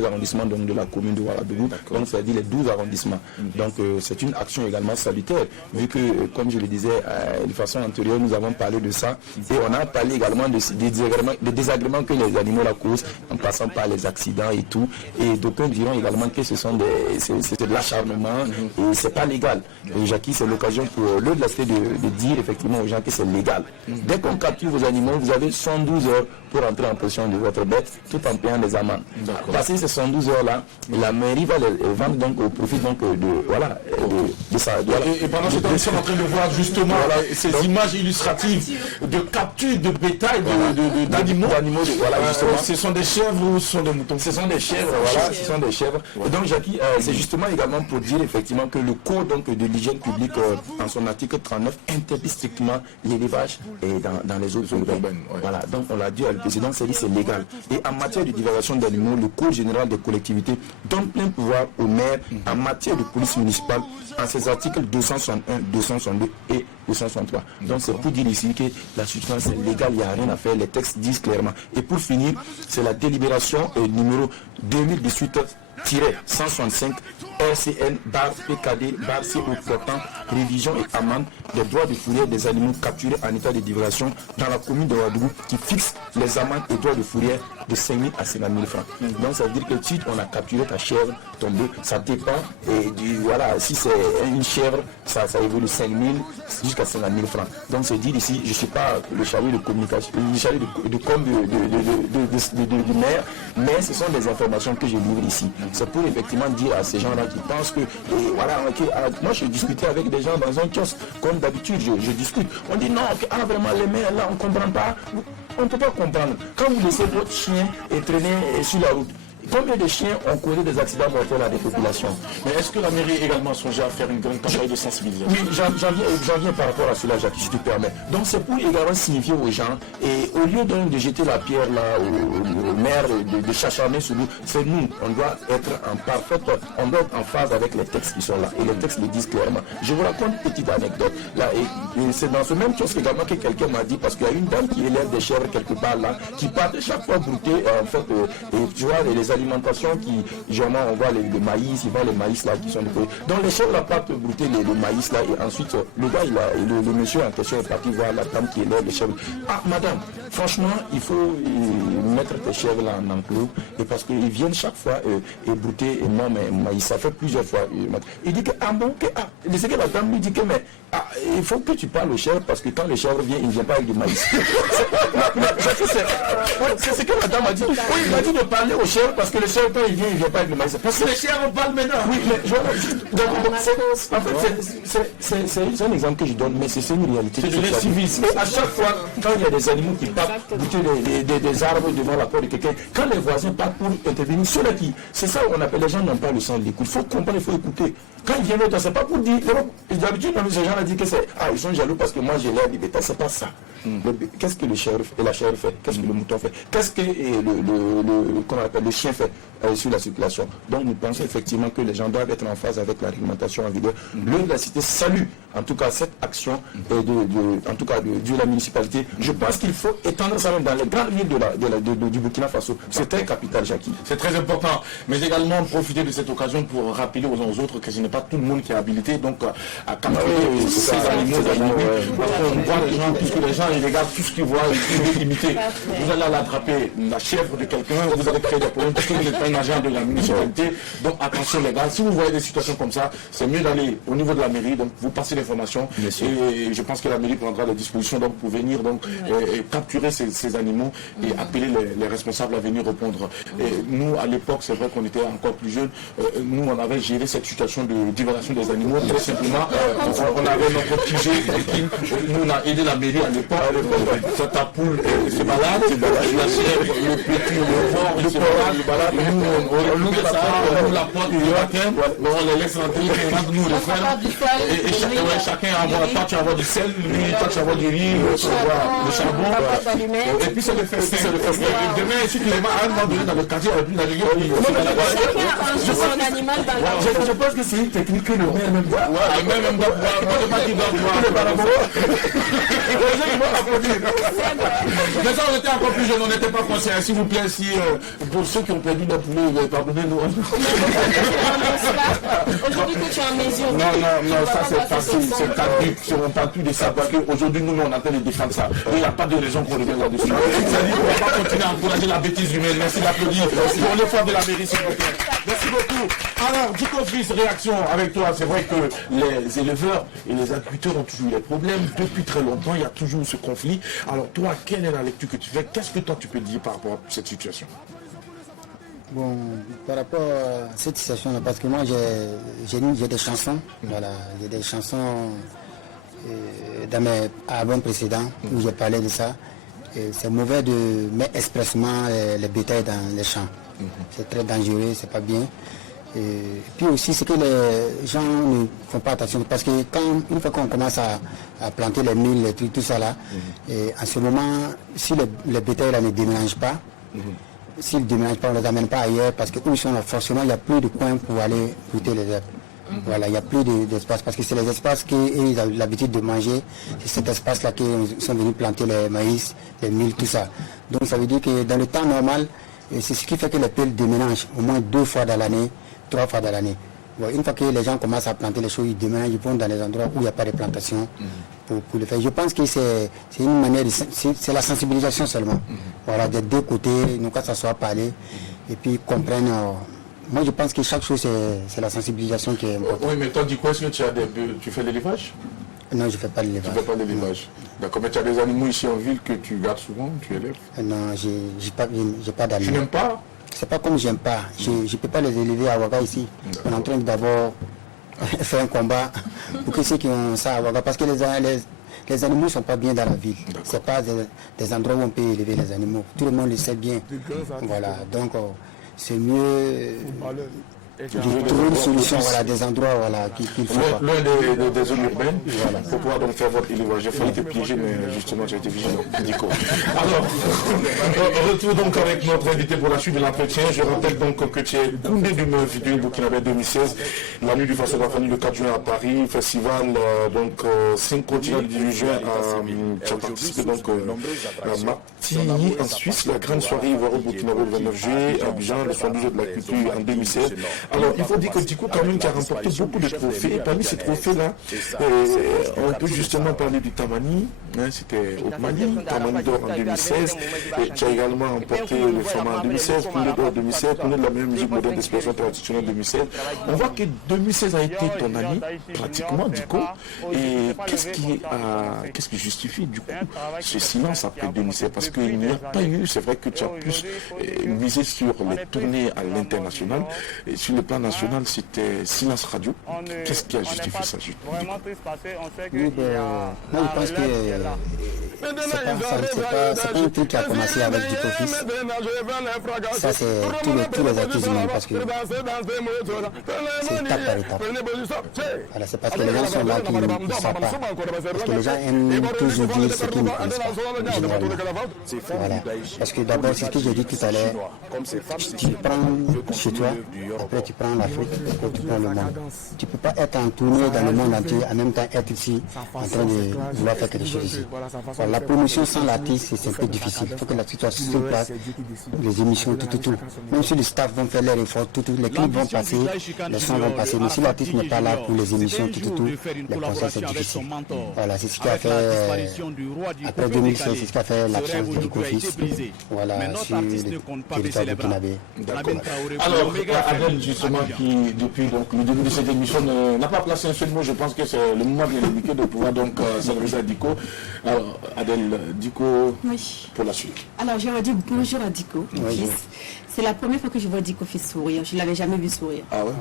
arrondissements donc, de la commune de Ouagadougou, donc c'est-à-dire les 12 arrondissements. Donc c'est une action également salutaire, vu que, comme je le disais de façon antérieure, nous avons parlé de ça et on a parlé également des désagréments que les animaux la causent en passant par les accidents et tout. Et d'aucuns diront également que c'est de l'acharnement et c'est pas légal. Et Jackie, c'est l'occasion pour le de la cité de dire effectivement aux gens que c'est légal. Dès qu'on capture vos animaux, vous avez 112 heures pour entrer en possession de votre bête tout en payant des amendes. Passer ces 112 heures là, la mairie va les vendre donc au profit donc de ça. Et pendant ce temps, nous sommes en train de voir justement ces images illustratives de capture de bétail, d'animaux. Justement. Ce sont des chèvres ou ce sont des moutons? Ce sont des chèvres, voilà, ce sont des chèvres. Et donc Jackie, c'est justement également pour dire effectivement que le code donc, de l'hygiène publique en son article 39 interdit strictement l'élevage dans les zones urbaines. Voilà, donc on l'a dit, le président s'est dit c'est légal. Et en matière de divagation d'animaux, le code général des collectivités donne plein pouvoir aux maires en matière de police municipale en ses articles 261, 262 et 263. Donc c'est pour dire ici que la substance est légale, il n'y a rien à faire, les textes disent clairement. Et pour finir, c'est la délibération numéro 2018-165 RCN PKD CO portant révision et amende des droits de fourrière des animaux capturés en état de divagation dans la commune de Ouagadougou qui fixe les amendes et droits de fourrière de 5 000 à 50 000 francs. Donc ça veut dire que si on a capturé ta chèvre, ton bœuf, ça dépend et voilà, si c'est une chèvre, ça évolue de 5 000 jusqu'à 50 000 francs. Donc c'est dire ici, je ne suis pas le chargé de communication, le chargé de com du maire, mais ce sont des informations que je livre ici. C'est pour effectivement dire à ces gens-là qui pensent que, moi je discutais avec des gens dans un kiosque, comme d'habitude, je discute. On dit non, vraiment les maires là, on ne comprend pas. On ne peut pas comprendre. Quand vous laissez votre chien traîner sur la route, combien de chiens ont causé des accidents mortels à des populations? Mais est-ce que la mairie également songe à faire une grande campagne de sensibilisation? Oui, j'en viens par rapport à cela, Jacques, si tu permets. Donc c'est pour également signifier aux gens, et au lieu donc de jeter la pierre là au maire, de s'acharner sur nous, c'est nous, on doit être on doit être en phase avec les textes qui sont là. Et les textes le disent clairement. Je vous raconte une petite anecdote. Là, et c'est dans ce même chose également que quelqu'un m'a dit, parce qu'il y a une dame qui élève des chèvres quelque part là, qui part chaque fois brouter, en fait, et tu vois, les alimentations qui, généralement, on voit le maïs, ils vendent les maïs là qui sont déposés. Donc les chèvres là partent brouter le maïs là, et ensuite le gars, le monsieur en question est parti voir la dame qui élève les chèvres. Ah madame, franchement, il faut mettre tes chèvres là en enclos, et parce qu'ils viennent chaque fois et brouter mais maïs, ça fait plusieurs fois. Il dit que c'est que la dame lui dit que il faut que tu parles aux chèvres, parce que quand les chèvres viennent, ils ne viennent pas avec du maïs. C'est ce que la dame a dit. Oui, il a dit de parler aux chèvres, parce que les chèvres, quand ils viennent, ils ne viennent pas avec du maïs. Parce que les chèvres parlent maintenant. Oui, mais c'est un exemple que je donne, mais c'est une réalité. C'est du civisme. À chaque fois, quand il y a des animaux qui partent goûter des arbres devant la porte de quelqu'un, quand les voisins partent pour intervenir, ceux-là qui, c'est ça qu'on appelle, les gens n'ont pas le sens de l'écoute. Il faut comprendre, il faut écouter. Quand ils viennent autant, c'est pas pour dire, d'habitude, ces gens-là disent que ils sont jaloux parce que moi j'ai l'air du bétail, c'est pas ça. Qu'est-ce que la chèvre fait? Qu'est-ce que le mouton fait? Qu'est-ce que le chien fait sur la circulation? Donc nous pensons effectivement que les gens doivent être en phase avec la réglementation en vigueur. Le de la cité salue en tout cas cette action en tout cas de la municipalité. Je pense qu'il faut étendre ça même dans les grandes villes du Burkina Faso. C'est très capital, Jackie. C'est très important, mais également profiter de cette occasion pour rappeler aux uns aux autres que ce n'est pas tout le monde qui est habilité donc à capturer ces animaux. On voit les gens, puisque les gens ils regardent tout ce qu'ils voient, ils sont limités. Vous allez attraper la chèvre de quelqu'un, vous allez créer des problèmes parce que vous n'êtes pas un agent de la municipalité. Donc attention les gars, si vous voyez des situations comme ça, c'est mieux d'aller au niveau de la mairie, donc vous passez les informations. Et je pense que la mairie prendra les dispositions donc, pour venir donc, capturer ces animaux et appeler les responsables à venir répondre. Et nous, à l'époque, c'est vrai qu'on était encore plus jeunes, nous, on avait géré cette situation de divulgation des animaux. Très simplement, on avait notre petit jeu. Nous, on a aidé la mairie à l'époque. Ta poule se balade, la chèvre, le petit, le porc, se balade. Nous, on loue ça, on loue la porte du matin, on les laisse rentrer, on rentre nous le fer. Et chacun envoie, toi tu envoies du sel, lui, toi tu envoies du riz, le charbon. Et puis c'est le festin. Demain, si tu les mets à un moment donné dans le quartier, il n'y a plus naviguer. Je pense que c'est une technique que le maire même doit. Le maire même doit pouvoir. Il pas qu'il doit pouvoir. Mais ça, on était encore plus jeunes, on n'était pas conscients. S'il vous plaît, si pour ceux qui ont perdu leur poulet, pardonnez-nous. Aujourd'hui, que tu es en mesure. Non, ça c'est facile, c'est caduc. On ne parle plus de ça parce qu'aujourd'hui, nous, on attend de défendre ça. Il n'y a pas de raison qu'on revienne là-dessus. C'est-à-dire qu'on ne va pas continuer à encourager la bêtise humaine. Merci d'applaudir pour l'effort de la mairie, s'il vous plaît. Merci beaucoup. Alors, Diko Fils, réaction avec toi. C'est vrai que les éleveurs et les agriculteurs ont toujours eu des problèmes. Depuis très longtemps, il y a toujours ce conflit. Alors, toi, quelle est la lecture que tu fais? Qu'est-ce que toi, tu peux dire par rapport à cette situation? Bon, par rapport à cette situation, parce que moi, j'ai des chansons. Voilà, j'ai des chansons dans mes albums précédents où j'ai parlé de ça. C'est mauvais de mettre expressement les bétails dans les champs. C'est très dangereux, c'est pas bien. Et puis aussi, c'est que les gens ne font pas attention parce que une fois qu'on commence à planter les milles, les trucs, tout ça là, et en ce moment, si les bétails là ne déménagent pas, s'ils ne déménagent pas, on ne les amène pas ailleurs parce que où ils sont là, forcément, il n'y a plus de coins pour aller goûter les herbes. Voilà, il n'y a plus d'espace parce que c'est les espaces qu'ils ont l'habitude de manger. C'est cet espace-là qu'ils sont venus planter les maïs, les milles, tout ça. Donc ça veut dire que dans le temps normal, c'est ce qui fait que les peuls déménagent au moins 2 fois dans l'année, 3 fois dans l'année. Bon, une fois que les gens commencent à planter les choses, ils déménagent, ils vont dans les endroits où il n'y a pas de plantation pour le faire. Je pense que c'est une manière, c'est la sensibilisation seulement. Voilà, des deux côtés, nous quand ça soit parlé, et puis comprennent. Moi, je pense que chaque chose, c'est la sensibilisation qui est importante. Oui, mais toi, dis quoi? Est-ce que tu fais l'élevage? Non, je ne fais pas l'élevage. Tu ne fais pas l'élevage. D'accord, mais tu as des animaux ici en ville que tu gardes souvent, tu élèves? Non, je n'ai pas d'animaux. Tu n'aimes pas? C'est pas comme j'aime pas. Je ne peux pas les élever à Ouaga ici. On est en train d'abord faire un combat pour que ceux qui ont ça à Ouaga, parce que les animaux ne sont pas bien dans la ville. Ce n'est pas des endroits où on peut élever les animaux. Tout le monde le sait bien. Voilà, donc c'est mieux de trouver une solution, voilà, des endroits voilà, qu'il faut pas. Loin des zones urbaines, voilà, pour pouvoir donc faire votre élevage. J'ai failli te piéger, mais justement, tu as été vigilant. Dico. Alors, retour donc avec notre invité pour la suite de l'entretien. Je rappelle donc que tu es Koundé du Meuf du Burkinabé 2016, la nuit du Festival de la famille le 4 juin à Paris, festival donc 5 continents du 18 juin tu as participé donc à Martigny en Suisse, la grande soirée ivoire au Burkinabé le 29 juillet, à Abidjan, le 72 de la culture en 2016. Alors, il faut dire que Diko, quand même, qui a remporté beaucoup de trophées, et parmi ces trophées-là, on peut justement parler du Tamani, hein, c'était au Mali, Tamani d'or en 2016, et tu as également remporté le format en 2016, Poulet d'or en 2016, Poulet de la meilleure musique moderne d'expression traditionnelle en 2016. On voit que 2016 a été ton année, pratiquement, Diko, et qu'est-ce qui justifie, du coup, ce silence après 2016? Parce qu'il n'y a pas eu, c'est vrai que tu as plus misé sur les tournées à l'international, et sur le plan national, c'était silence radio. Qu'est-ce qui a justifié ça? Oui, moi je pense que c'est pas un truc qui a commencé avec Diko Fils. Ça c'est tous les artistes du monde parce que c'est étape par étape. Voilà, c'est parce que les gens sont là qui ne savent pas. Parce que les gens aiment toujours dire ce qu'ils ne connaissent pas. Généralement. Voilà. Parce que d'abord, c'est ce que j'ai dit tout à l'heure. Tu prends chez toi, après tu prends l'Afrique, après tu prends le monde. Tu ne peux pas être en tournée dans le monde entier, en même temps être ici, en train de vouloir faire quelque chose ici. Voilà la promotion sans l'artiste, c'est un peu difficile. Il faut que l'artiste soit sur place, les émissions, tout. Même si les staff vont faire leur effort, les clips vont passer, les sons vont passer. Mais si l'artiste n'est pas là pour les émissions, tout, les concerts, c'est difficile. Voilà, c'est ce qui a fait, après 2016, c'est ce qui a fait l'absence de Diko Fils. Voilà, sur le territoire burkinabé. D'accord. Alors, Adèle, justement, qui, depuis donc, le début de cette émission, n'a pas placé un seul mot, je pense que c'est le moment bien indiqué de pouvoir donc s'adresser à Diko. Alors, Adèle, Diko, pour la suite. Alors, j'aurais dit bonjour à Diko Fils. C'est la première fois que je vois Diko Fils sourire. Je ne l'avais jamais vu sourire. Ah ouais?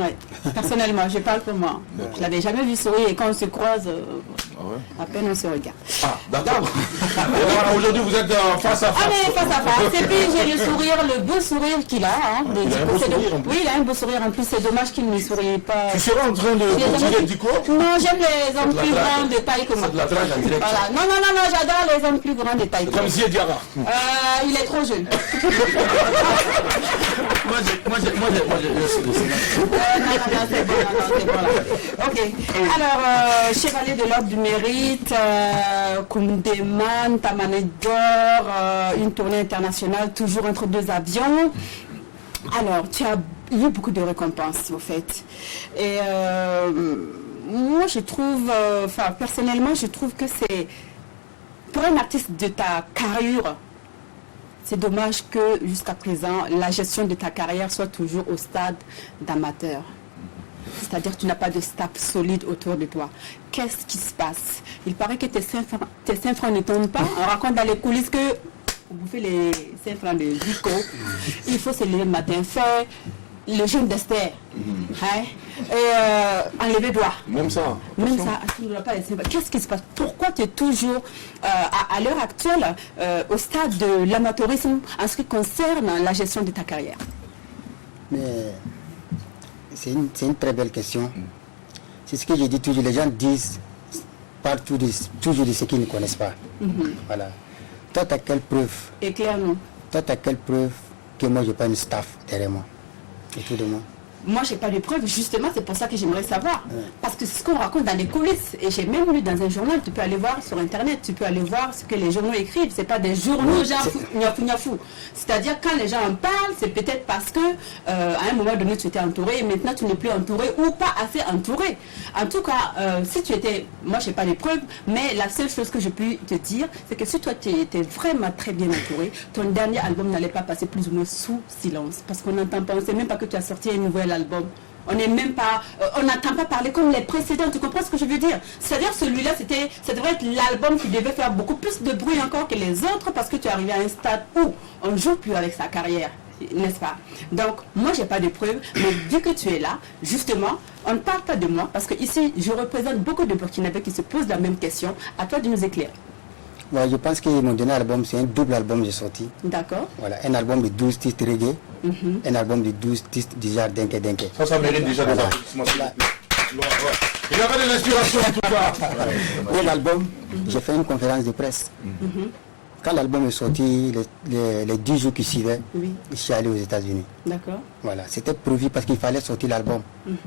Ouais. Personnellement, je parle pour moi. Je ne l'avais jamais vu sourire et quand on se croise, à peine on se regarde. Ah, d'accord. Voilà, aujourd'hui, vous êtes face à face. Ah, mais face à face. Et puis, j'ai le sourire, le beau sourire qu'il a. Hein, il a un beau sourire en plus. Oui, il a un beau sourire en plus. C'est dommage qu'il ne sourie pas. Tu seras en train de continuer Diko? Non, j'aime les hommes plus grands de taille que moi. C'est de la drague en direct. Voilà. Non, j'adore les hommes plus grands de taille. Comme Zié Diarra. Il est trop jeune. Moi, c'est bon, là. Ok. Alors, chevalier de l'ordre du mérite, Koundéman, Tamané d'or, une tournée internationale, toujours entre deux avions. Alors, tu as eu beaucoup de récompenses, au fait. Et moi, je trouve, personnellement, je trouve que c'est, pour un artiste de ta carrure, c'est dommage que jusqu'à présent, la gestion de ta carrière soit toujours au stade d'amateur. C'est-à-dire que tu n'as pas de staff solide autour de toi. Qu'est-ce qui se passe? Il paraît que tes 5 francs ne tombent pas. On raconte dans les coulisses que vous bouffez les 5 francs de Diko. Il faut se lever le matin, faire le jeûne d'Esther. Enlever doigt. Même ça. Même ça, tu ne dois pas laisser. Qu'est-ce qui se passe? Pourquoi tu es toujours, à l'heure actuelle, au stade de l'amateurisme en ce qui concerne la gestion de ta carrière? Mais c'est une très belle question. C'est ce que j'ai dit toujours. Les gens disent partout toujours de ce qu'ils ne connaissent pas. Voilà. Toi, tu as quelle preuve? Éclaire-nous. Toi, tu as quelle preuve que moi, je n'ai pas une staff derrière moi? Autour de moi. Moi, je n'ai pas de preuves, justement, c'est pour ça que j'aimerais savoir. Parce que c'est ce qu'on raconte dans les coulisses. Et j'ai même lu dans un journal, tu peux aller voir sur Internet, tu peux aller voir ce que les journaux écrivent. Ce n'est pas des journaux genre niafou. C'est-à-dire, quand les gens en parlent, c'est peut-être parce que à un moment donné, tu étais entouré et maintenant, tu n'es plus entouré ou pas assez entouré. En tout cas, si tu étais... Moi, je n'ai pas de preuves, mais la seule chose que je peux te dire, c'est que si toi, tu étais vraiment très bien entouré, ton dernier album n'allait pas passer plus ou moins sous silence. Parce qu'on n'entend pas, on ne sait même pas que tu as sorti un nouvel album. On n'est même pas, on n'entend pas parler comme les précédents. Tu comprends ce que je veux dire? C'est-à-dire celui-là, ça devrait être l'album qui devait faire beaucoup plus de bruit encore que les autres parce que tu es arrivé à un stade où on ne joue plus avec sa carrière, n'est-ce pas? Donc, moi, j'ai pas de preuves, mais vu que tu es là, justement, on ne parle pas de moi parce que ici, je représente beaucoup de Burkinabés qui se posent la même question. À toi de nous éclairer. Ouais, je pense que mon dernier album, c'est un double album que j'ai sorti. D'accord. Voilà, un album de 12 titres reggae, un album de 12 titres déjà denke. Ça mérite déjà des applaudissements. Il y avait de l'inspiration en tout cas. Et l'album, j'ai fait une conférence de presse. Quand l'album est sorti, les 10 jours qui suivaient, je suis allé aux États-Unis. D'accord. Voilà, c'était prévu parce qu'il fallait sortir l'album.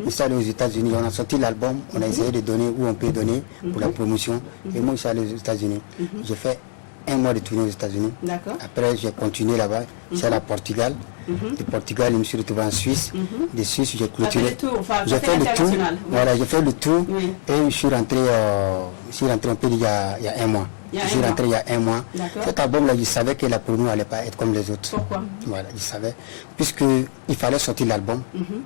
Je suis allé aux États-Unis, on a sorti l'album, on a essayé de donner où on peut donner pour la promotion. Et moi, je suis allé aux États-Unis. J'ai fait un mois de tournée aux États-Unis. Après, j'ai continué là-bas. Je suis allé à Portugal. De Portugal, je me suis retrouvé en Suisse. De Suisse, j'ai clôturé. J'ai fait le tour. Voilà, j'ai fait le tour. Et je suis rentré un peu il y a un mois. Je suis rentré il y a un mois. Cet album-là, je savais que la promo n'allait pas être comme les autres. Pourquoi? Voilà, je savais. Puisqu'il fallait sortir l'album.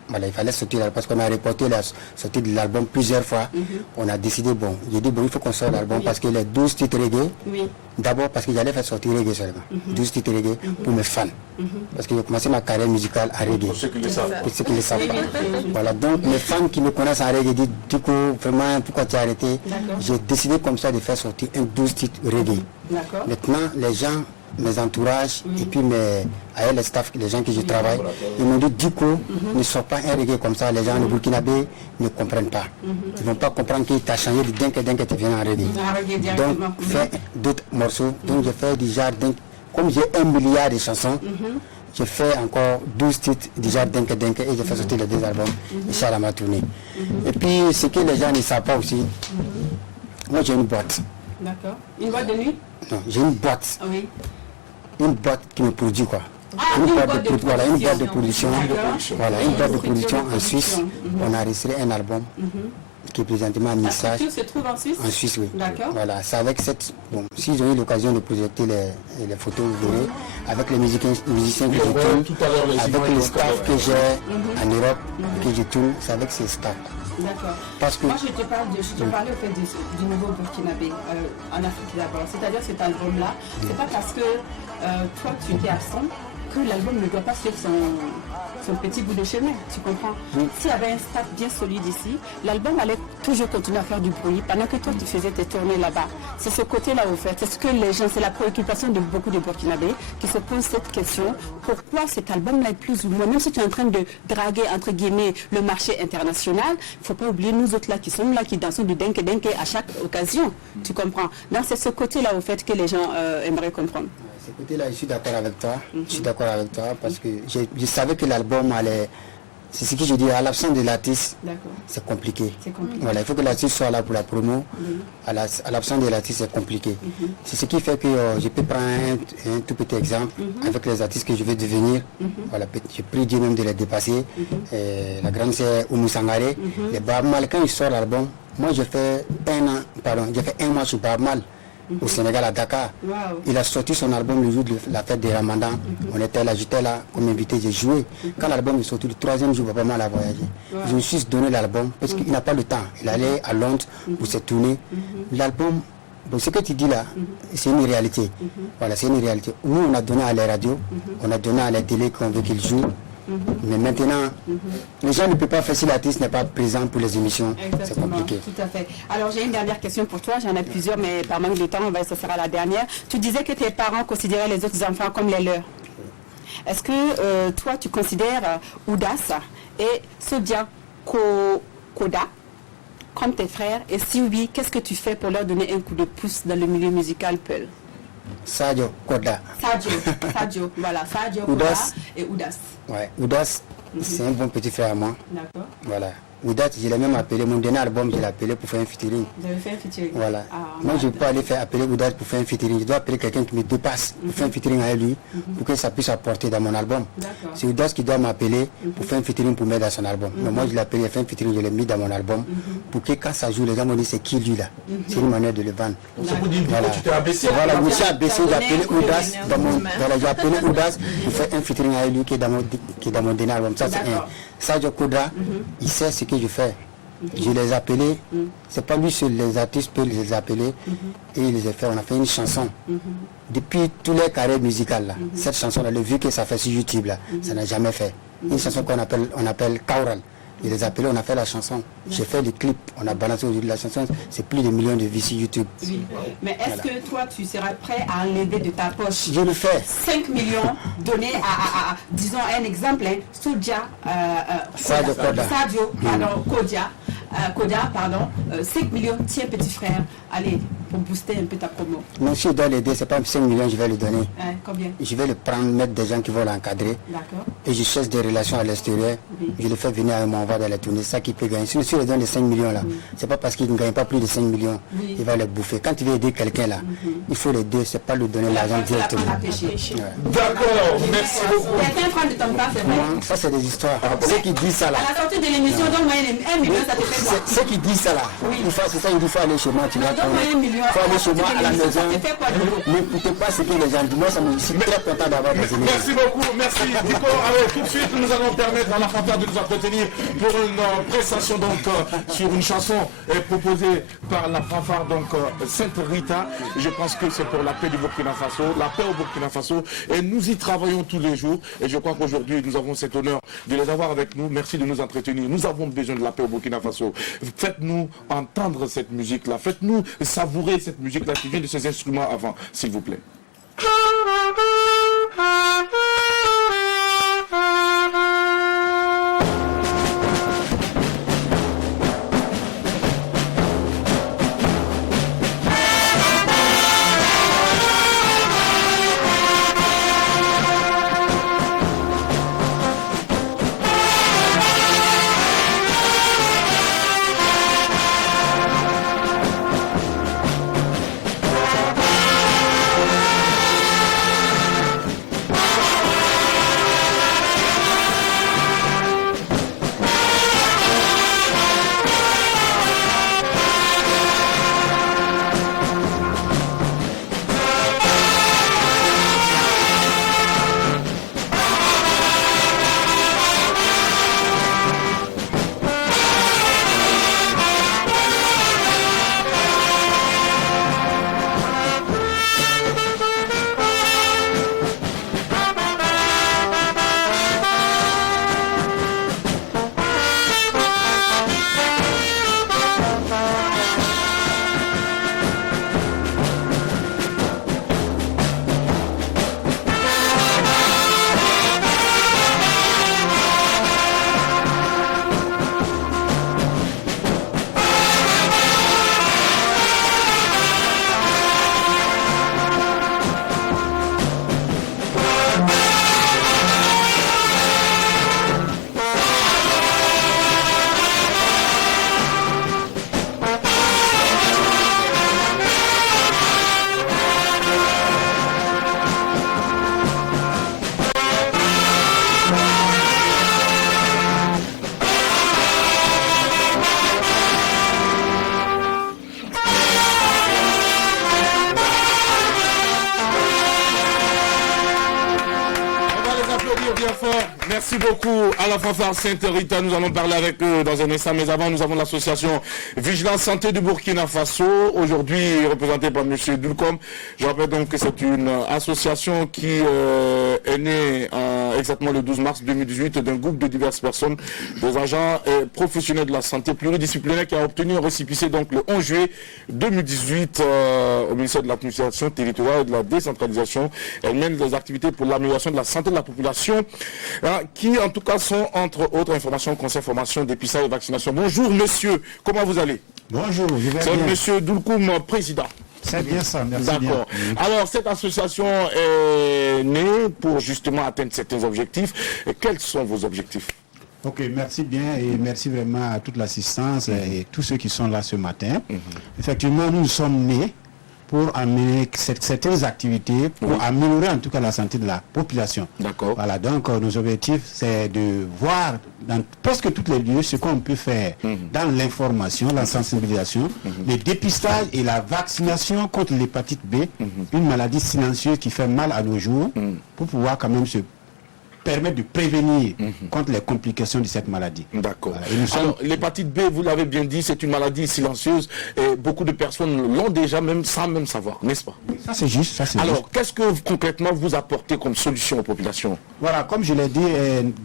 Voilà, il fallait sortir l'album. Parce qu'on a reporté la sortie de l'album plusieurs fois. On a décidé, j'ai dit, il faut qu'on sorte l'album parce que les 12 titres reggae, d'abord parce que j'allais faire sortir reggae seulement. 12 titres reggae pour mes fans. Parce que j'ai commencé ma carrière musicale à reggae. Pour ceux qui le savent. Pour ceux qui le savent pas. Voilà, donc mes fans qui me connaissent en reggae disent, du coup, vraiment, pourquoi tu as arrêté? J'ai décidé comme ça de faire sortir un 12 titres reggae. Maintenant, les gens, mes entourages et puis les staff, les gens que je travaille, ils m'ont dit, du coup, ne sors pas un reggae comme ça. Les gens de Burkinabé ne comprennent pas. Ils ne vont pas comprendre qu'il t'a changé de denke, tu viens en reggae. Donc, fais d'autres morceaux. Donc, je fais du genre denke. Comme j'ai 1 milliard de chansons, j'ai fait encore 12 titres déjà denke et j'ai fait sortir les 2 albums et ça m'a tourné. Et puis ce que les gens ne savent pas aussi, moi j'ai une boîte. D'accord. Une boîte de nuit? Non, j'ai une boîte. Oui. Une boîte qui me produit quoi. Ah, une boîte de production. Voilà, une boîte de production. D'accord. Voilà, une boîte de production en production. Suisse. On a enregistré un album qui est présentement à La Nissage. structure se trouve en Suisse? En Suisse, oui. D'accord. Voilà, c'est avec cette... Bon, si j'ai eu l'occasion de projeter les photos, vous verrez, avec les musiciens que je tourne, tout à l'heure les avec images, le staff que j'ai en Europe, que je tourne, c'est avec ces staffs. D'accord. Parce que... Moi, je te parlais au fait du nouveau Burkinabé en Afrique d'abord. C'est-à-dire cet album-là, c'est pas parce que toi, tu étais absent que l'album ne doit pas suivre son petit bout de chemin, tu comprends? S'il y avait un staff bien solide ici, l'album allait toujours continuer à faire du bruit pendant que toi tu faisais tes tournées là-bas. C'est ce côté-là au fait, c'est ce que les gens, c'est la préoccupation de beaucoup de Burkinabés qui se posent cette question, pourquoi cet album-là est plus ou moins, même si tu es en train de draguer entre guillemets le marché international, il ne faut pas oublier nous autres là qui sommes là, qui dansons du denke à chaque occasion, tu comprends? Donc c'est ce côté-là au fait que les gens aimeraient comprendre. Ce côté-là, je suis d'accord avec toi. Je suis d'accord avec toi parce que je savais que l'album allait... C'est ce que je dis, à l'absence de l'artiste, c'est compliqué. Voilà, il faut que l'artiste soit là pour la promo. À l'absence de l'artiste, c'est compliqué. C'est ce qui fait que je peux prendre un tout petit exemple avec les artistes que je vais devenir. Voilà, je prie Dieu même de les dépasser. La grande c'est Oumou Sangaré. Les Baaba Maal, quand il sort l'album, moi j'ai fait un mois sur Baaba Maal. Au Sénégal, à Dakar. Wow. Il a sorti son album le jour de la fête des Ramadan. On était là, j'étais là comme invité, j'ai joué. Quand l'album est sorti, le troisième jour, Baaba Maal a voyagé. Je me suis donné l'album parce qu'il n'a pas le temps. Il allait à Londres pour se tourner. L'album, bon, ce que tu dis là, c'est une réalité. Voilà, c'est une réalité. Nous, on a donné à la radio, on a donné à la télé qu'on veut qu'il joue. Mais maintenant, les gens ne peuvent pas faire si l'artiste n'est pas présent pour les émissions. C'est compliqué. Tout à fait. Alors j'ai une dernière question pour toi, j'en ai plusieurs, mais par manque de temps, ce sera la dernière. Tu disais que tes parents considéraient les autres enfants comme les leurs. Est-ce que toi, tu considères Oudas et Sodia Koda comme tes frères? Et si oui, qu'est-ce que tu fais pour leur donner un coup de pouce dans le milieu musical Peul? Sadio Koda. Sadio, voilà, Sadio Koda et Oudas. Ouais, Oudas, c'est un bon petit frère à moi. D'accord. Voilà. Oudas, je l'ai même appelé, mon dernier album, je l'ai appelé pour faire un featuring. Vous avez fait un featuring? Voilà. Moi, je ne peux pas aller appeler Oudas pour faire un featuring. Je dois appeler quelqu'un qui me dépasse pour faire un featuring avec lui, pour que ça puisse apporter dans mon album. C'est Oudas qui doit m'appeler pour faire un featuring pour mettre dans son album. Mais moi, je l'ai appelé, il a fait un featuring, je l'ai mis dans mon album, pour que quand ça joue, les gens me disent c'est qui lui là. C'est une manière de le vendre. Voilà. Tu t'es abaissé. Voilà, je me suis abaissé, j'ai appelé Oudas voilà, j'ai appelé Oudas pour faire un featuring avec lui qui est dans mon dernier album. Ça, c'est un. Sadio Koda, il sait ce que je fais. Je les ai appelés, c'est pas lui seul, les artistes peuvent les appeler et il les a fait, on a fait une chanson. Depuis tous les carrières musicales là, cette chanson là, le vu que ça fait sur YouTube là, ça n'a jamais fait. Une chanson qu'on appelle Kaural. Il les a appelés, on a fait la chanson. J'ai fait le clip, on a balancé aujourd'hui la chanson, c'est plus de millions de vues sur YouTube. Oui. Mais est-ce que toi, tu seras prêt à enlever de ta poche Je le fais. 5 millions donnés à disons un exemple, Sadio Koda, 5 millions, tiens petit frère, allez, pour booster un peu ta promo. Non, si je dois l'aider, c'est pas 5 millions, je vais lui donner. Combien? Je vais le prendre, mettre des gens qui vont l'encadrer. D'accord. Et je cherche des relations à l'extérieur. Je le fais venir à moi, on va dans la tournée, c'est ça qui peut gagner. Si je lui donne les 5 millions là, c'est pas parce qu'il ne gagne pas plus de 5 millions, il va les bouffer. Quand tu veux aider quelqu'un là, il faut l'aider, c'est pas lui donner l'argent directement. D'accord, merci beaucoup. Quelqu'un prend de ton part, c'est vrai? Non, ça c'est des histoires. Ceux qui disent ça là. À la sortie de l'émission, donne-moi 1 million, ça te fait quoi? Ceux qui disent ça là, c'est ça, il dit faut aller chez moi, tu vas prendre. Il faut aller chez moi à la maison. N'écoutez pas ce que les gens disent. Moi, je suis très content d'avoir des émissions. Merci beaucoup, merci Nico. Alors tout de suite, nous allons permettre à la fanfare de nous entretenir pour une prestation donc sur une chanson proposée par la fanfare donc Sainte Rita. Je pense que c'est pour la paix du Burkina Faso, la paix au Burkina Faso, et nous y travaillons tous les jours. Et je crois qu'aujourd'hui, nous avons cet honneur de les avoir avec nous. Merci de nous entretenir. Nous avons besoin de la paix au Burkina Faso. Faites-nous entendre cette musique-là. Faites-nous savourer cette musique-là qui vient de ces instruments avant, s'il vous plaît. bien fort. Merci beaucoup à la fanfare Sainte-Rita. Nous allons parler avec eux dans un instant. Mais avant, nous avons l'association Vigilance Santé du Burkina Faso. Aujourd'hui, représentée par M. Dulcom. Je rappelle donc que c'est une association qui est née exactement le 12 mars 2018 d'un groupe de diverses personnes, des agents professionnels de la santé pluridisciplinaire qui a obtenu un récépissé donc le 11 juillet 2018 au ministère de l'administration territoriale et de la décentralisation. Elle mène des activités pour l'amélioration de la santé de la population, qui en tout cas sont entre autres informations, conseils, formation, dépistage et vaccination. Bonjour monsieur, comment vous allez? Bonjour, je vais bien. C'est monsieur Dulkoum, président. C'est bien ça, merci. D'accord. Alors cette association est née pour justement atteindre certains objectifs. Et quels sont vos objectifs? Ok, merci bien et merci vraiment à toute l'assistance et tous ceux qui sont là ce matin. Effectivement, nous sommes nés pour amener certaines activités, pour améliorer en tout cas la santé de la population. D'accord. Voilà, donc nos objectifs, c'est de voir dans presque tous les lieux ce qu'on peut faire dans l'information, la sensibilisation, le dépistage et la vaccination contre l'hépatite B, une maladie silencieuse qui fait mal à nos jours, pour pouvoir quand même se permettre de prévenir contre les complications de cette maladie. D'accord. Voilà. Alors, l'hépatite B, vous l'avez bien dit, c'est une maladie silencieuse et beaucoup de personnes l'ont déjà même sans même savoir, n'est-ce pas? Ça c'est juste, ça c'est juste. Alors, qu'est-ce que concrètement vous apportez comme solution aux populations? Voilà, comme je l'ai dit,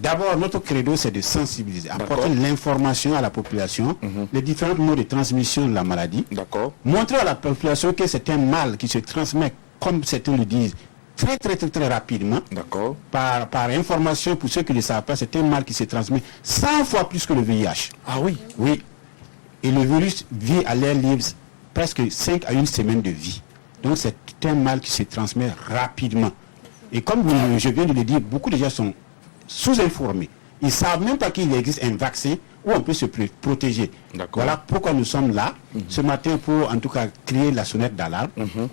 d'abord notre credo c'est de sensibiliser, apporter l'information à la population, les différents modes de transmission de la maladie. D'accord. Montrer à la population que c'est un mal qui se transmet, comme certains le disent, très rapidement. D'accord. Par information, pour ceux qui ne le savent pas, c'est un mal qui se transmet 100 fois plus que le VIH. Ah oui? Oui. Et le virus vit à l'air libre presque 5 à 1 semaine de vie. Donc c'est un mal qui se transmet rapidement. Et comme je viens de le dire, beaucoup de gens sont sous-informés. Ils ne savent même pas qu'il existe un vaccin où on peut se protéger. Voilà pourquoi nous sommes là, ce matin, pour en tout cas créer la sonnette d'alarme,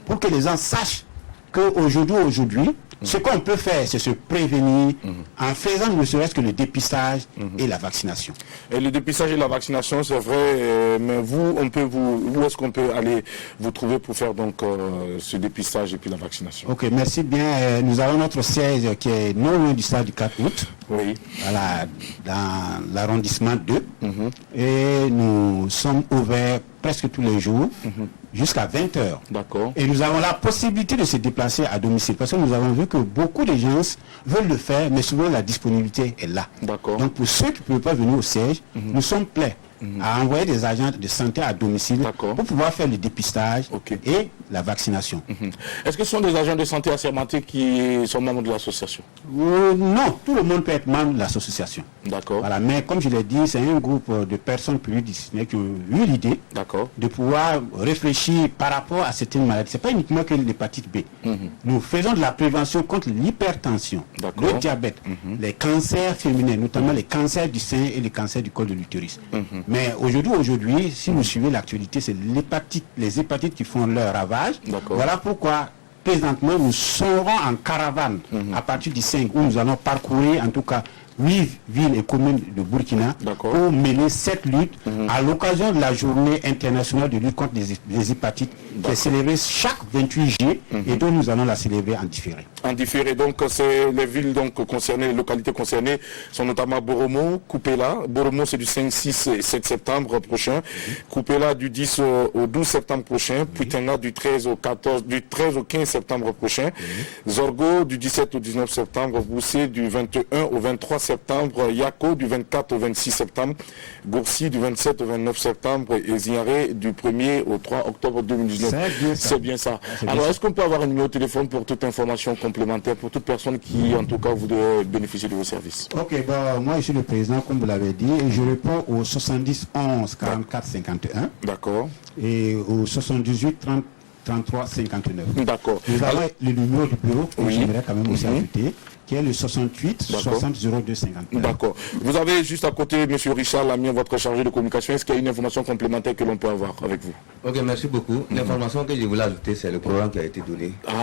pour que les gens sachent qu'aujourd'hui, ce qu'on peut faire, c'est se prévenir en faisant ne serait-ce que le dépistage et la vaccination. Et le dépistage et la vaccination, c'est vrai, mais vous, où est-ce qu'on peut aller vous trouver pour faire donc ce dépistage et puis la vaccination? Ok, merci bien. Nous avons notre siège qui est non loin du stade du 4 août. Oui. Voilà, dans l'arrondissement 2. Et nous sommes ouverts presque tous les jours jusqu'à 20h. D'accord. Et nous avons la possibilité de se déplacer à domicile parce que nous avons vu que beaucoup de gens veulent le faire, mais souvent la disponibilité est là. D'accord. Donc pour ceux qui ne peuvent pas venir au siège, nous sommes prêts à envoyer des agents de santé à domicile pour pouvoir faire le dépistage et la vaccination. Est-ce que ce sont des agents de santé assermentés qui sont membres de l'association? Non, tout le monde peut être membre de l'association. D'accord. Voilà, mais comme je l'ai dit, c'est un groupe de personnes pluridisciplinaires qui ont eu l'idée de pouvoir réfléchir par rapport à certaines maladies. Ce n'est pas uniquement que l'hépatite B. Nous faisons de la prévention contre l'hypertension, le diabète, les cancers féminins, notamment les cancers du sein et les cancers du col de l'utérus. Mais aujourd'hui, si vous suivez l'actualité, c'est les hépatites qui font leur ravage. Voilà pourquoi présentement nous serons en caravane à partir du 5 où nous allons parcourir en tout cas 8 villes et communes de Burkina pour mener cette lutte à l'occasion de la journée internationale de lutte contre les hépatites qui est célébrée chaque 28 juillet et dont nous allons la célébrer en différé. En différé, donc c'est les villes donc concernées, les localités concernées sont notamment Boromo, Koupela. Boromo c'est du 5, 6 et 7 septembre prochain. Koupela du 10 au 12 septembre prochain. Puitenga du 13 au 15 septembre prochain. Zorgo du 17 au 19 septembre. Boussé du 21 au 23 septembre. Yako du 24 au 26 septembre. Goursi du 27 au 29 septembre. Et Ziaré du 1er au 3 octobre 2019. C'est bien ça. Alors est-ce qu'on peut avoir un numéro de téléphone pour toute information complémentaire pour toute personne qui en tout cas voudrait bénéficier de vos services? Ok, moi je suis le président comme vous l'avez dit et je réponds au 70 11 44 51. D'accord. Et au 78 30 33 59. D'accord. Nous avons le numéro du bureau que j'aimerais quand même aussi ajouter, qui est le 68 60 02 59. D'accord. Vous avez juste à côté M. Richard Lamien, votre chargé de communication. Est-ce qu'il y a une information complémentaire que l'on peut avoir avec vous? Ok, merci beaucoup. L'information que je voulais ajouter, c'est le programme qui a été donné par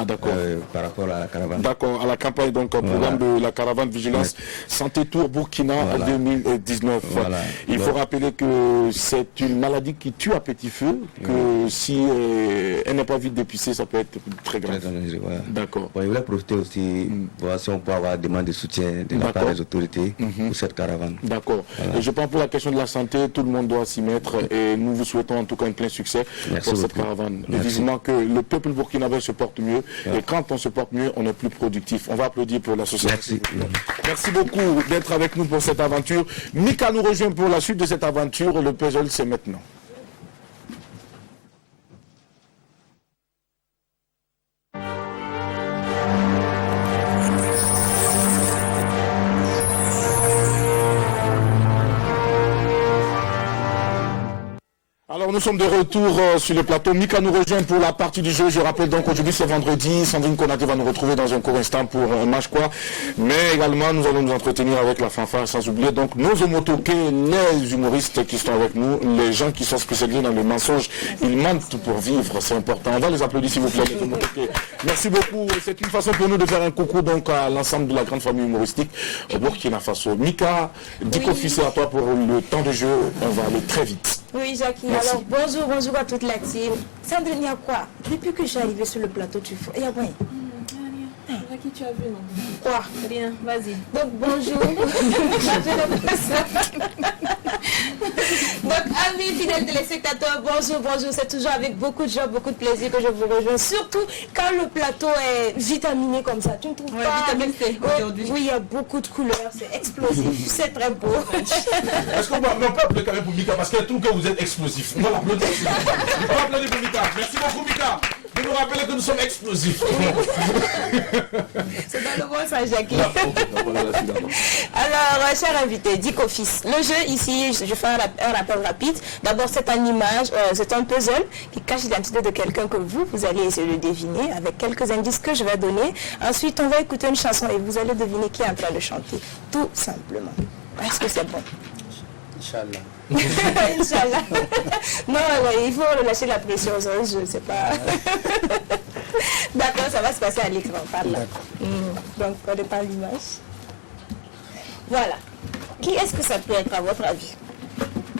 rapport à la caravane. D'accord, à la campagne, donc programme de la caravane Vigilance Santé Tour Burkina en 2019. Il faut rappeler que c'est une maladie qui tue à petit feu, que si elle n'est pas vite dépistée, ça peut être très grave. D'accord. Je voulais profiter aussi, voir si on peut avoir des demandes de soutien de la part des autorités pour cette caravane. D'accord. Et je pense pour la question de la santé, tout le monde doit s'y mettre et nous vous souhaitons en tout cas un plein succès pour cette caravane. Et vivement que le peuple burkinabé se porte mieux et quand on se porte mieux, on est plus productif. On va applaudir pour l'association. Merci beaucoup d'être avec nous pour cette aventure. Mika nous rejoint pour la suite de cette aventure. Le puzzle, c'est maintenant. Alors nous sommes de retour sur le plateau. Mika nous rejoint pour la partie du jeu. Je rappelle donc aujourd'hui c'est vendredi. Sandrine Konaté va nous retrouver dans un court instant pour un match quoi. Mais également nous allons nous entretenir avec la fanfare sans oublier donc nos homotoqués, les humoristes qui sont avec nous, les gens qui sont spécialisés dans le mensonge. Ils mentent pour vivre, c'est important. On va les applaudir s'il vous plaît les homotoqués. Merci beaucoup. C'est une façon pour nous de faire un coucou donc à l'ensemble de la grande famille humoristique au Burkina Faso. Mika, Diko Fils à toi pour le temps de jeu. On va aller très vite. Oui, Jackie. Merci. Alors, bonjour à toute la team. Sandrine, il y a quoi? Depuis que je suis arrivée sur le plateau, tu fais. Il y a quoi? Qui tu as vu, non? Quoi? Rien, vas-y. Donc, bonjour. Donc, amis fidèles téléspectateurs, bonjour. C'est toujours avec beaucoup de joie, beaucoup de plaisir que je vous rejoins. Surtout quand le plateau est vitaminé comme ça. Tu ne trouves pas? Vitamine C aujourd'hui. Oui, il y a beaucoup de couleurs, c'est explosif, c'est très beau. Est-ce qu'on peut appeler quand même pour Mika parce qu'elle trouve que vous êtes explosif. On va l'applaudir. On va applaudir pour Mika. Merci beaucoup Mika. Vous nous rappelez que nous sommes explosifs. C'est dans le bon sens, Jackie. Alors, cher invité, Diko Fils, le jeu ici, je fais un rappel rapide. D'abord, c'est une image, c'est un puzzle qui cache l'identité de quelqu'un que vous allez essayer de deviner avec quelques indices que je vais donner. Ensuite, on va écouter une chanson et vous allez deviner qui est en train de chanter. Tout simplement. Est-ce que c'est bon? Inch'Allah. Inch'Allah. Non, il faut relâcher la pression, je ne sais pas. D'accord, ça va se passer à l'écran, par là. Donc, on dépend l'image. Voilà. Qui est-ce que ça peut être à votre avis?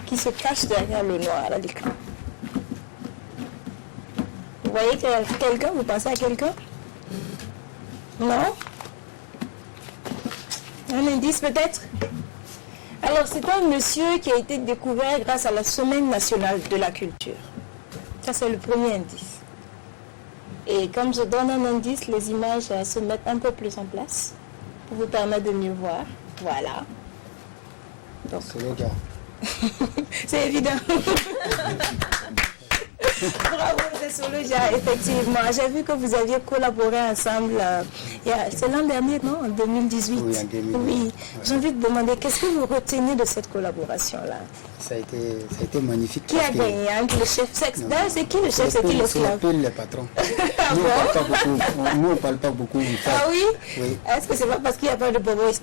Qui se cache derrière le noir à l'écran? Vous voyez quelqu'un? Vous pensez à quelqu'un? Non? Un indice peut-être? Alors, c'est un monsieur qui a été découvert grâce à la Semaine nationale de la culture. Ça, c'est le premier indice. Et comme je donne un indice, les images se mettent un peu plus en place pour vous permettre de mieux voir. Voilà. C'est le gars. C'est évident. Bravo, c'est Soloja, effectivement. J'ai vu que vous aviez collaboré ensemble. C'est l'an dernier, non? En 2018. Oui, en 2018. Oui. J'ai envie de demander, qu'est-ce que vous retenez de cette collaboration-là? Ça a été magnifique. Qui a gagné entre le chef? C'est qui le chef? C'est qui l'esclave? C'est les patrons. Ah Nous, bon? on ne parle pas beaucoup. Ah oui? Oui. Est-ce que c'est pas parce qu'il n'y a pas de bobo ici?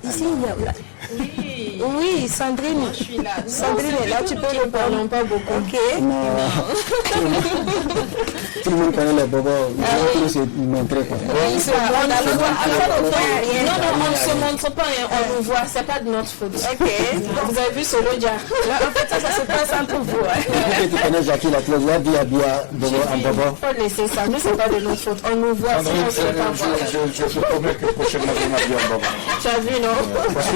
Oui. Oui, Sandrine. Moi, je suis là. Sandrine est là, tu peux le parler. Parlons pas beaucoup. Ok. Tout le monde connaît les bobos. Il faut se montrer. On se montre. Non, on ne se montre pas, on nous voit, c'est pas de notre faute. Ok. Vous avez vu ce Lodja? En fait, ça se passe entre vous. Tu connais Jackie la clause, là, bien, bobo en bobo. Il faut laisser ça, nous c'est pas de notre faute, on nous voit. Je te promets que prochainement je m'habille en bobo. Tu as vu, non? Parce que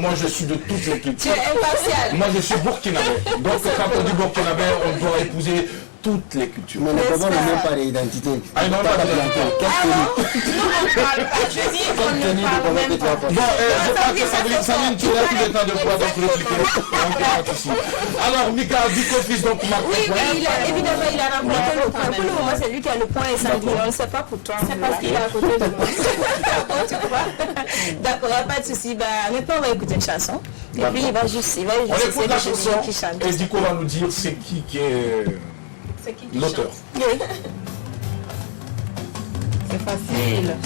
moi je suis de toute l'équipe. Tu es impartial. Moi je suis burkinabé. Donc quand on dit burkinabé, on doit épouser toutes les cultures. Mais les bobos n'ont même pas d'identité. Ah non, pas d'identité. Je dis qu'on ne parle même pas. Bon, je crois que Sabine, tu as tout le temps de pouvoir donc répliquer. Alors, Mika, Diko Fils, donc Marc. Oui, évidemment, il a remporté le point. Pour le moment, c'est lui qui a le point et Sandrine. On ne sait pas pour toi. C'est parce qu'il est à côté de moi. D'accord, pas de souci. Maintenant, on va écouter une chanson. Et puis, il va juste On écoute la chanson qui chante. et Diko va nous dire c'est qui est l'auteur. Oui. C'est facile.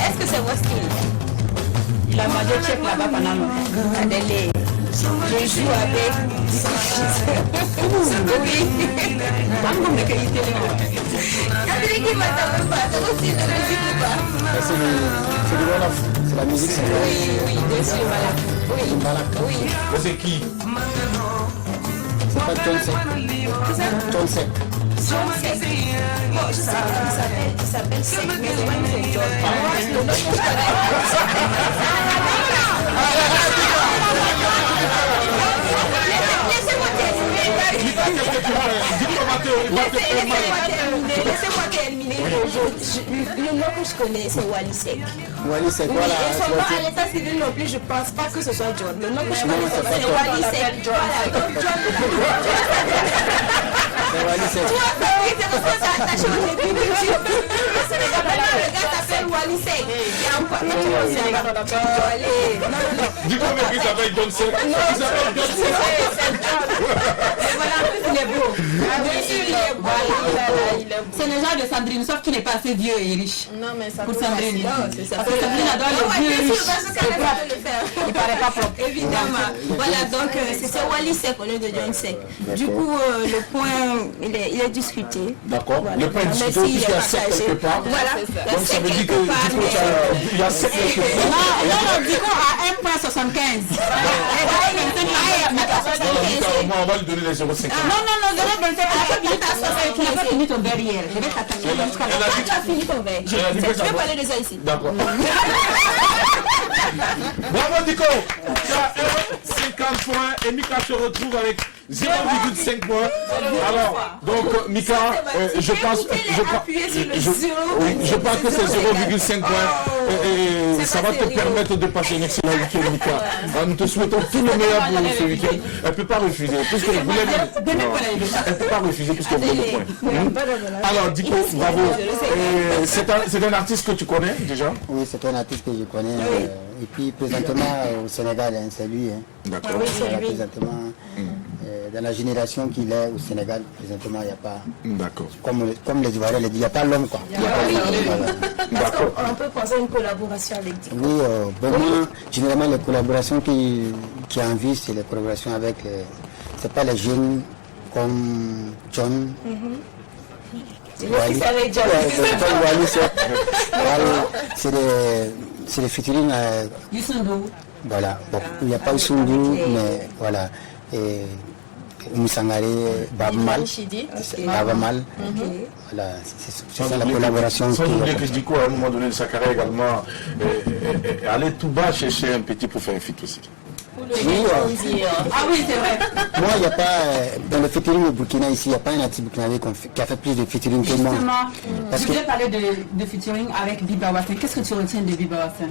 Est-ce que c'est votre style? Il a mangé check là-bas pendant longtemps. Adélé. Je joue avec oui. C'est la musique, c'est oui, bien sûr, voilà. Oui. C'est qui? C'est pas John Sek. John Sek. Bon, je sais qu'il s'appelle Sek, mais c'est John. Le nom que je connais. Laissez-moi terminer. Le nom que je connais, c'est Wally Sek. Wally Sek, Oui, voilà. et son nom à l'état civil non plus, je pense pas que ce soit John. Le nom que je connais, c'est Wally Sek. Voilà, donc John. C'est Wally Sek. Tu vois, c'est pour ça que t'as attaché au début. Le gars s'appelle Wally Sek. Il y a un quoi? Dis-moi, mais il s'appelle John Sek. Il s'appelle John Sek. Mais voilà, en plus, il est beau. Bien sûr, il est beau. C'est le genre de Sandrine, sauf qu'il n'est pas assez vieux et riche. Non, mais ça Pour peut Sandrine. passer. Parce que Sandrine adore les vieux riches. Il paraît pas propre. Évidemment. Voilà, donc c'est Wally Sek au lieu de John Sek. Du coup, le point, il est discuté. D'accord. Le point est discuté puisqu'il y a Sek quelque part. Voilà. Donc ça veut dire que il y a Sek quelque part. Non, dis qu'on a 1,75. On va lui donner les 0,50. Non, 0,25. Tu n'as pas fini ton derrière. Je vais t'attaquer. Tu as fini ton verre. Je vais parler de ça ici. D'accord. Bravo Nico. Tu as 50 points et Mika se retrouve avec 0,5 points. Alors, donc Mika, je pense que c'est 0,5 points et ça va te permettre de passer un excellent week-end, Mika. Nous te souhaitons tout le meilleur pour ce week-end. Elle ne peut pas refuser puisqu'elle voulait elle ne peut pas refuser puisqu'elle voulait le point. Alors Nico, bravo. C'est un artiste que tu connais déjà? Oui, c'est un artiste que je connais. Et puis présentement au Sénégal, c'est lui. D'accord. Présentement, dans la génération qu'il est au Sénégal, présentement, il n'y a pas... D'accord. Comme les Ivoiriens le disent, il n'y a pas l'homme, quoi. D'accord. On peut penser à une collaboration avec Dico. Oui, vraiment, généralement, les collaborations qui ont envie, c'est les collaborations avec... C'est pas les jeunes comme John. C'est des featuring. Voilà. Bon, il n'y a pas Youssou, mais voilà. Et Moussangare, Babamal. Babamal. Voilà, c'est ça la collaboration. Sans oublier que Dico, à un moment donné de sa carrière également, allait tout bas chercher un petit pour faire un feat aussi. Oui, ah oui, c'est vrai. Moi, il n'y a pas, dans le featuring au Burkina ici, il n'y a pas un artiste burkinabé qui a fait plus de featuring que moi. Justement, je voulais parler de featuring avec Biba Wassin. Qu'est-ce que tu retiens de Biba Wassin?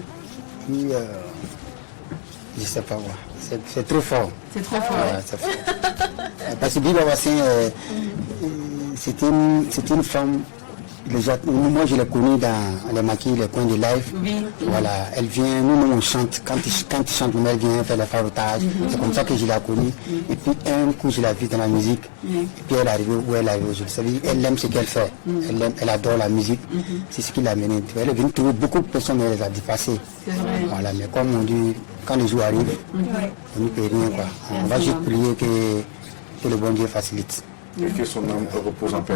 Oui, je ne sais pas moi. C'est trop fort. C'est trop fort. C'est fort. Parce que Biba Wassin, c'était une femme. Déjà, moi je l'ai connue dans les maquis, les coins de live. Oui. Voilà, elle vient, nous on chante, quand il chante, elle vient faire le farotage. C'est comme ça que je l'ai connue. Et puis un coup je l'ai vue dans la musique. Et puis elle est arrivée où elle est arrivée aujourd'hui. Elle aime ce qu'elle fait. Elle adore la musique. C'est ce qui l'a menée. Elle est venue trouver beaucoup de personnes, mais elle les a dépassées. Voilà, mais comme on dit, quand les jours arrivent, on ne peut rien, quoi. On va juste prier que le bon Dieu facilite. Et que son âme repose en paix.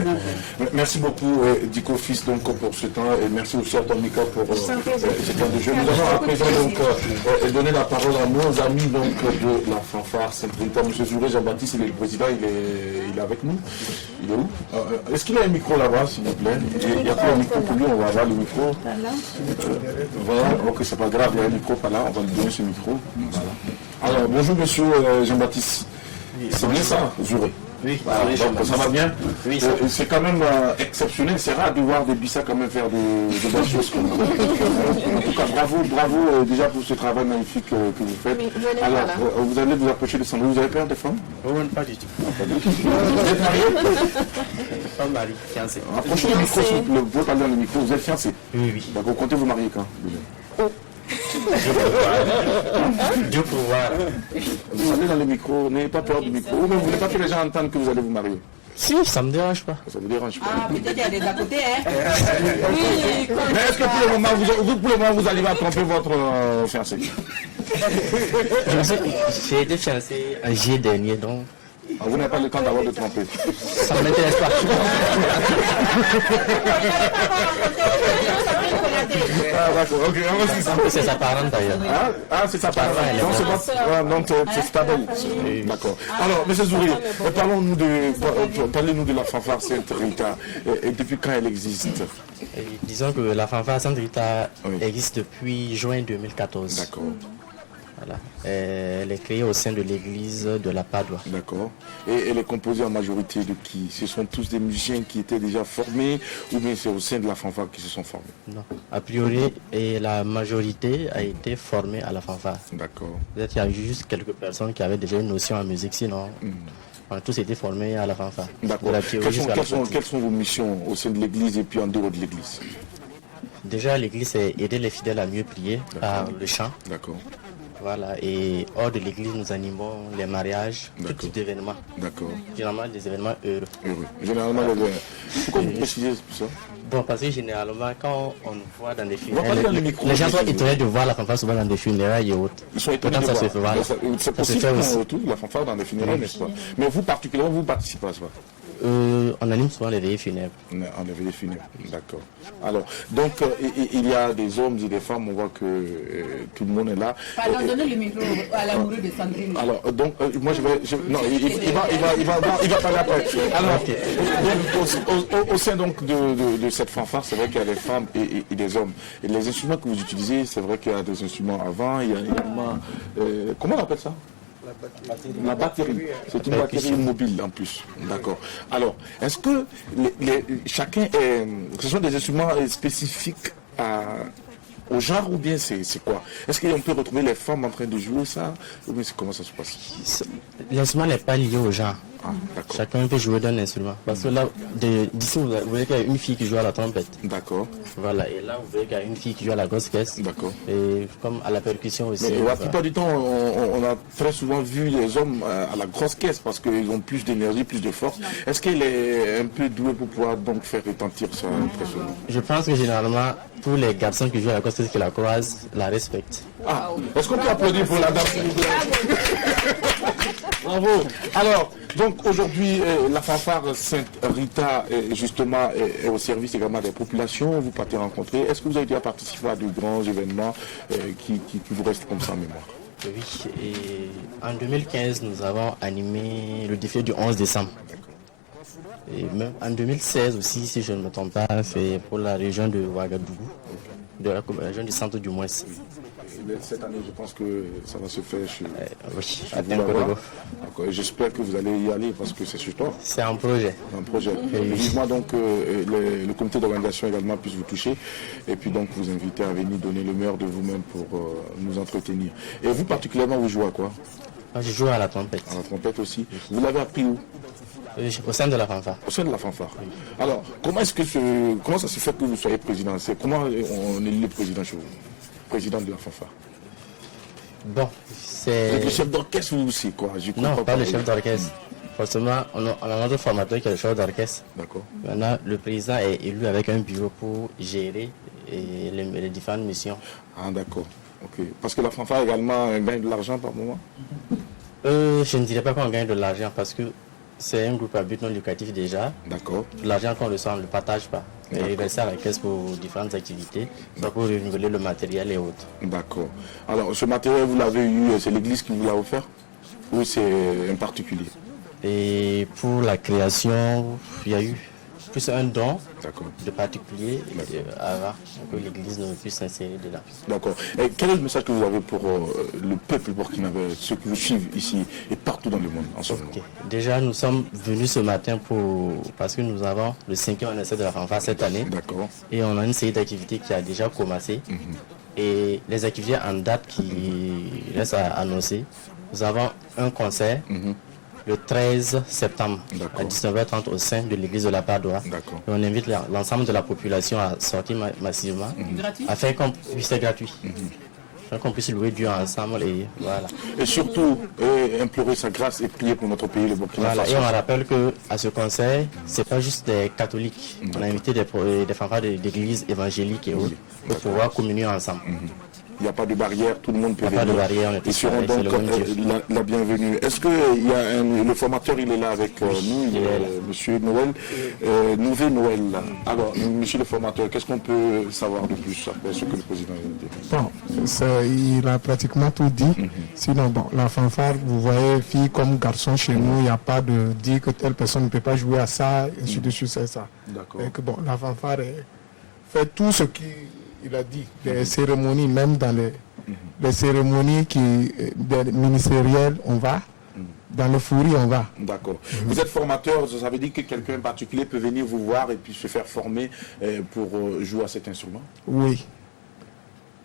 Merci beaucoup Dico Fils donc pour ce temps et merci aussi à ton Mika pour ce temps de jeu. Nous allons à présent donc donner la parole à nos amis donc de la fanfare Saint-Rita. Monsieur Zouré Jean-Baptiste, il est le président, il est avec nous. Il est où? Est-ce qu'il a un micro là-bas s'il vous plaît? Il n'y a pas un micro pour lui, on va avoir le micro. Voilà, ok, c'est pas grave, il y a un micro par là, on va lui donner ce micro. Voilà. Alors bonjour monsieur Jean-Baptiste. C'est bien ça, Zouré? Oui, voilà, donc, ça va bien. Oui, c'est quand même exceptionnel, c'est rare de voir des Bissa quand même faire de bonnes choses. En tout cas, bravo déjà pour ce travail magnifique que vous faites. Oui, alors, vous allez vous approcher de Sandrine. Vous avez peur des femmes? Non, pas du tout. Vous êtes marié? Pas marié, fiancé. Approchez le micro, s'il vous plaît. Vous pouvez parler dans le micro. Vous êtes fiancé? Oui, oui. D'accord, vous comptez vous marier quand? Dieu pouvoir. Vous allez dans le micro, n'ayez pas peur du micro. Ou même vous voulez pas que les gens entendent que vous allez vous marier. Si, ça me dérange pas. Ça vous dérange pas? Ah, peut-être il y a des à côté, hein. Mais est-ce que pour le moment, vous arrivez à tromper votre fiancé? J'ai été fiancé en juillet dernier, donc... Vous n'avez pas le temps d'avoir de tromper. Ça ne m'intéresse pas. Ah, d'accord, ok, c'est sa parente d'ailleurs. Ah, c'est sa parente. Donc c'est stable. D'accord. Alors, M. Zouri, parlez-nous de la fanfare Sainte Rita. Et depuis quand elle existe? Disons que la fanfare Sainte Rita existe depuis juin 2014. D'accord. Voilà. Elle est créée au sein de l'église de la Padoue. D'accord. Et elle est composée en majorité de qui? Ce sont tous des musiciens qui étaient déjà formés ou bien c'est au sein de la fanfare qui se sont formés? Non. A priori, la majorité a été formée à la fanfare. D'accord. Peut-être qu'il y a juste quelques personnes qui avaient déjà une notion en musique, sinon on a tous été formés à la fanfare. D'accord. Quelles sont vos missions au sein de l'église et puis en dehors de l'église? Déjà, l'église, c'est aider les fidèles à mieux prier par le chant. D'accord. Voilà, et hors de l'église, nous animons les mariages, tout type d'événements. D'accord. Généralement, des événements heureux. Généralement, pourquoi vous précisez ça? Bon, parce que généralement, quand on nous voit dans des funérailles, les gens sont étonnés de voir la fanfare souvent dans des funérailles et autres. Ils sont étonnés de voir. C'est possible qu'on retrouve la fanfare dans des funérailles, n'est-ce pas? Mais vous, particulièrement, vous participez à ça? On anime souvent les veillées funèbres. En les veillées funèbres, d'accord. Alors, donc, il y a des hommes et des femmes, on voit que tout le monde est là. Pardon, donnez le micro à l'amoureux de Sandrine. Alors, donc, moi je vais... non, il va parler après. Alors, donc, au sein donc de cette fanfare, c'est vrai qu'il y a des femmes et des hommes. Et les instruments que vous utilisez, c'est vrai qu'il y a des instruments avant, il y a également... comment on appelle ça? La batterie, c'est une batterie mobile en plus. D'accord. Alors, est-ce que chacun est... Ce sont des instruments spécifiques au genre ou bien c'est quoi? Est-ce qu'on peut retrouver les femmes en train de jouer ça? Ou bien comment ça se passe? L'instrument n'est pas lié au genre. Ah, chacun peut jouer d'un instrument. Parce que là, d'ici, vous voyez qu'il y a une fille qui joue à la trompette. D'accord. Voilà, et là, vous voyez qu'il y a une fille qui joue à la grosse caisse. D'accord. Et comme à la percussion aussi. Mais la plupart du temps, on a très souvent vu les hommes à la grosse caisse parce qu'ils ont plus d'énergie, plus de force. Est-ce qu'elle est un peu douée pour pouvoir donc faire retentir ça impressionnant? Je pense que généralement, tous les garçons qui jouent à la grosse caisse qui la croisent, la respectent. Ah, est-ce qu'on peut applaudir pour la dame? Bravo. Alors, donc aujourd'hui, la fanfare Sainte Rita, justement, est au service également des populations. Vous partez rencontrer. Est-ce que vous avez déjà participé à de grands événements qui vous restent comme ça en mémoire? Oui, et en 2015, nous avons animé le défilé du 11 décembre. Et même en 2016 aussi, si je ne me trompe pas, c'est pour la région de Ouagadougou, de la région du centre du moins. Cette année, je pense que ça va se faire oui, j'espère que vous allez y aller parce que c'est sur toi. C'est un projet. Un projet. Vivement donc le comité d'organisation également puisse vous toucher et puis donc vous inviter à venir donner le meilleur de vous-même pour nous entretenir. Et vous particulièrement, vous jouez à quoi? Je joue à la trompette. À la trompette aussi. Vous l'avez appris où? Au sein de la fanfare. Au sein de la fanfare. Oui. Alors, comment ça se fait que vous soyez président? Comment on élit le président chez vous? Président de la fanfare. Bon, c'est... Le chef d'orchestre ou c'est quoi? Non, pas le chef d'orchestre. Forcément, on a notre formateur qui est le chef d'orchestre. D'accord. Maintenant, le président est élu avec un bureau pour gérer les différentes missions. Ah, d'accord. Ok. Parce que la fanfare également gagne de l'argent par moment? Je ne dirais pas qu'on gagne de l'argent parce que c'est un groupe à but non lucratif déjà. D'accord. L'argent qu'on reçoit, on ne le partage pas. Et il reste à la caisse pour différentes activités, soit pour renouveler le matériel et autres. D'accord. Alors, ce matériel, vous l'avez eu, c'est l'église qui vous l'a offert? Ou c'est un particulier? Et pour la création, il y a eu plus un don de particulier avant que l'église ne puisse s'insérer dedans. D'accord. Et quel est le message que vous avez pour le peuple burkinabé, ceux qui vous suivent ici et partout dans le monde en ce moment? Déjà, nous sommes venus ce matin parce que nous avons le 5e anniversaire de la fanfare cette année. D'accord. Et on a une série d'activités qui a déjà commencé. Et les activités en date qui restent à annoncer. Nous avons un concert le 13 septembre à 19h30 au sein de l'église de la Padoue. On invite l'ensemble de la population à sortir massivement afin qu'on puisse être gratuit. qu'on puisse louer Dieu ensemble et voilà. Et surtout, implorer sa grâce et prier pour notre pays, le Burkina Faso. Et on rappelle qu'à ce concert, ce n'est pas juste des catholiques. On a invité des fanfares d'églises évangéliques et autres pour pouvoir communier ensemble. Il n'y a pas de barrière, tout le monde peut venir. Pas de barrière, on est Ils seront donc la bienvenue. Est-ce que le formateur, il est là avec nous, il est Monsieur Noël, Nouveau Noël. Alors, Monsieur le formateur, qu'est-ce qu'on peut savoir de plus après ce que le président a dit? Bon, il a pratiquement tout dit. Sinon, bon, la fanfare, vous voyez, filles comme garçons chez nous, il n'y a pas de dire que telle personne ne peut pas jouer à ça, et ainsi de suite, c'est ça. D'accord. Et que bon, la fanfare fait tout ce qui... Il a dit, les cérémonies, même dans les cérémonies ministérielles, on va. Dans le fourri, on va. D'accord. Vous êtes formateur, ça veut dire que quelqu'un en particulier peut venir vous voir et puis se faire former pour jouer à cet instrument? Oui.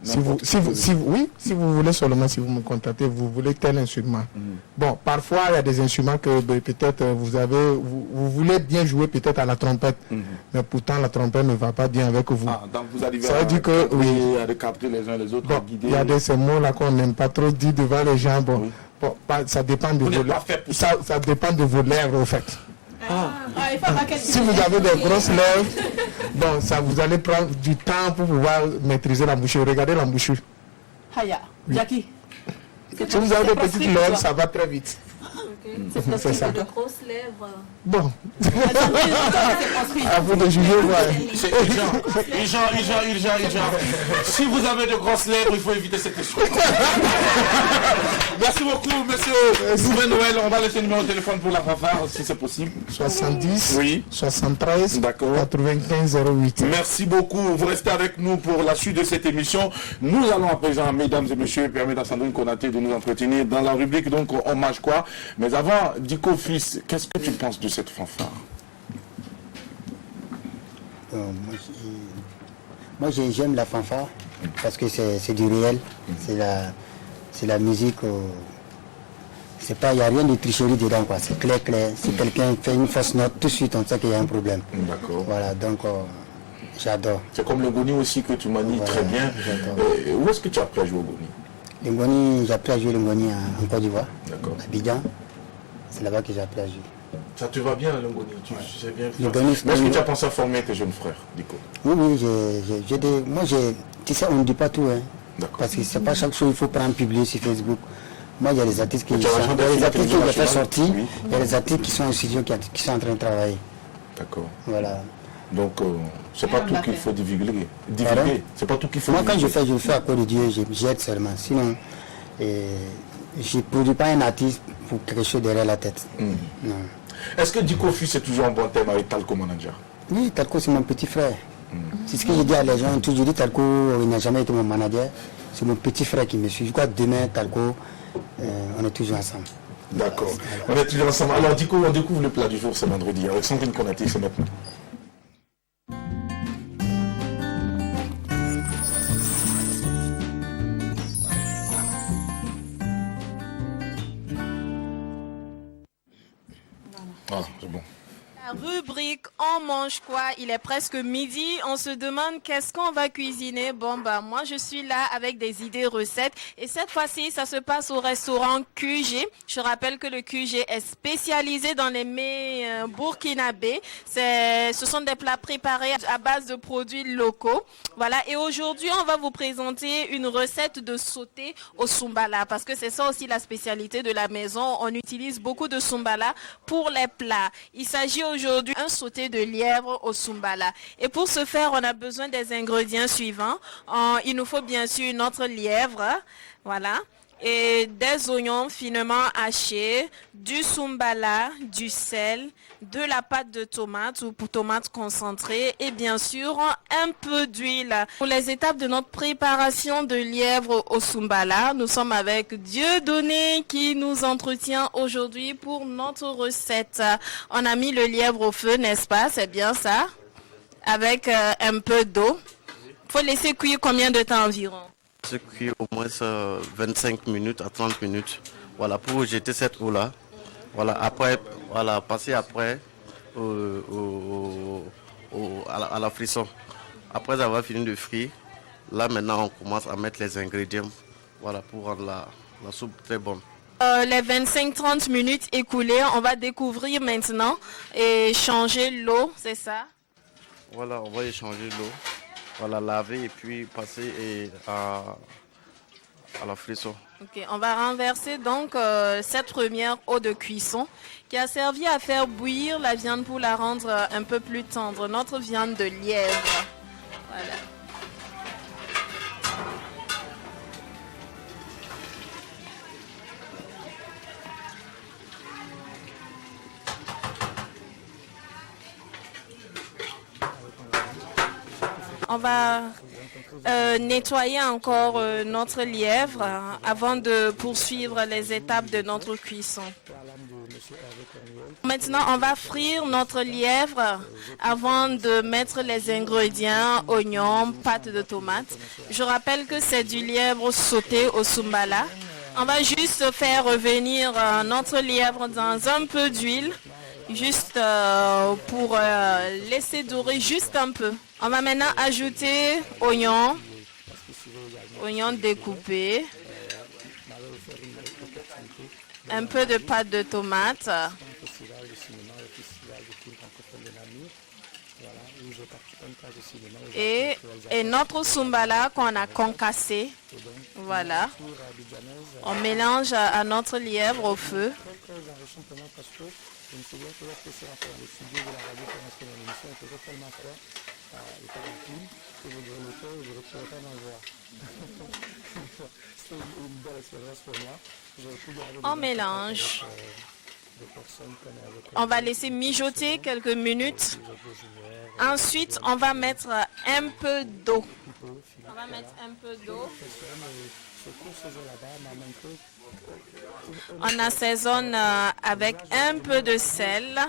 Si vous voulez seulement, si vous me contactez, vous voulez tel instrument. Bon, parfois, il y a des instruments que peut-être vous voulez bien jouer peut-être à la trompette, mais pourtant la trompette ne va pas bien avec vous. Ah, donc vous arrivez à recapter les uns les autres, bon, à guider. Il y a de ces mots-là qu'on n'aime pas trop dire devant les gens. Bon, bon ça dépend de vos lèvres. Ça dépend de vos lèvres, au fait. Si vous avez des grosses lèvres, bon, ça vous allez prendre du temps pour pouvoir maîtriser la bouchure. Regardez la bouchure. Haya, Jackie. Si vous avez des petites lèvres, ça va très vite. C'est ça. De grosses lèvres. Bon. À vous de juger, c'est urgent. Si vous avez de grosses lèvres, il faut éviter cette question. Merci beaucoup, monsieur Noël. On va laisser le numéro de téléphone pour la fanfare, si c'est possible. 70 73 95 08. Merci beaucoup. Vous restez avec nous pour la suite de cette émission. Nous allons à présent, mesdames et messieurs, permettre à Sandrine Konaté de nous entretenir dans la rubrique donc hommage quoi. Mais avant, Diko Fils, qu'est-ce que tu penses de cette fanfare? Moi j'aime la fanfare parce que c'est du réel, c'est la musique, c'est pas, il n'y a rien de tricherie dedans quoi, c'est clair. Si quelqu'un fait une fausse note, tout de suite on sait qu'il y a un problème. D'accord. Voilà, donc j'adore. C'est comme le Ngoni aussi que tu manies très bien. Où est-ce que tu as appris à jouer au Ngoni? Le Ngoni, j'ai appris à jouer le Ngoni en Côte d'Ivoire, à Abidjan. C'est là-bas que j'ai appris à jouer. Ça te va bien, le Ngoni, tu sais bien. Mais est-ce que tu as pensé à former tes jeunes frères, Diko? Oui, tu sais, on ne dit pas tout, hein. Parce que c'est pas chaque chose il faut prendre publier sur Facebook. Moi, il y a des artistes qui ont fait sortir, il y a des artistes qui sont au studio, qui sont en train de travailler. D'accord. Voilà. Donc, c'est pas tout qu'il faut divulguer. C'est pas tout qu'il faut. Moi, quand je le fais à cause de Dieu, j'aide seulement. Sinon, je ne produis pas un artiste pour quelque chose derrière la tête. Non. Est-ce que Diko Fils est toujours un bon thème avec Talco Manager? Oui, Talco c'est mon petit frère. C'est ce que je dis à les gens. Toujours dit Talco, il n'a jamais été mon manager. C'est mon petit frère qui me suit. Je crois que demain, Talco, on est toujours ensemble. D'accord. On est toujours ensemble. Alors Diko, on découvre le plat du jour ce vendredi. Avec Sandrine Konaté, c'est maintenant. Ah, c'est bon. Rubrique on mange quoi? Il est presque midi, on se demande qu'est-ce qu'on va cuisiner. Bon bah moi je suis là avec des idées recettes et cette fois-ci ça se passe au restaurant QG. Je rappelle que le QG est spécialisé dans les mets burkinabés. Ce sont des plats préparés à base de produits locaux. Voilà, et aujourd'hui on va vous présenter une recette de sauté au soumbala parce que c'est ça aussi la spécialité de la maison. On utilise beaucoup de soumbala pour les plats. Il s'agit aujourd'hui un sauté de lièvre au soumbala. Et pour ce faire, on a besoin des ingrédients suivants. Il nous faut bien sûr notre lièvre, voilà, et des oignons finement hachés, du soumbala, du sel, de la pâte de tomate ou pour tomate concentrée et bien sûr un peu d'huile. Pour les étapes de notre préparation de lièvre au soumbala, nous sommes avec Dieudonné qui nous entretient aujourd'hui pour notre recette. On a mis le lièvre au feu, n'est-ce pas? C'est bien ça? Avec un peu d'eau. Il faut laisser cuire combien de temps environ? Se cuire au moins 25 minutes à 30 minutes. Voilà, pour jeter cette eau-là. Voilà, après, voilà, passer après à la frisson. Après avoir fini de frire, là maintenant on commence à mettre les ingrédients voilà, pour rendre la soupe très bonne. Les 25-30 minutes écoulées, on va découvrir maintenant et changer l'eau, c'est ça? Voilà, on va échanger l'eau, voilà, laver et puis passer à la frisson. Ok, on va renverser donc cette première eau de cuisson qui a servi à faire bouillir la viande pour la rendre un peu plus tendre, notre viande de lièvre. Voilà. On va nettoyer encore notre lièvre avant de poursuivre les étapes de notre cuisson. Maintenant, on va frire notre lièvre avant de mettre les ingrédients, oignons, pâte de tomate. Je rappelle que c'est du lièvre sauté au sumbala. On va juste faire revenir notre lièvre dans un peu d'huile, juste pour laisser dorer juste un peu. On va maintenant ajouter oignons découpés, un peu de pâte de tomate et notre sumbala qu'on a concassé. Voilà. On mélange à notre lièvre au feu. On mélange. On va laisser mijoter quelques minutes. Ensuite, on va mettre un peu d'eau. On va mettre un peu d'eau. On assaisonne avec un peu de sel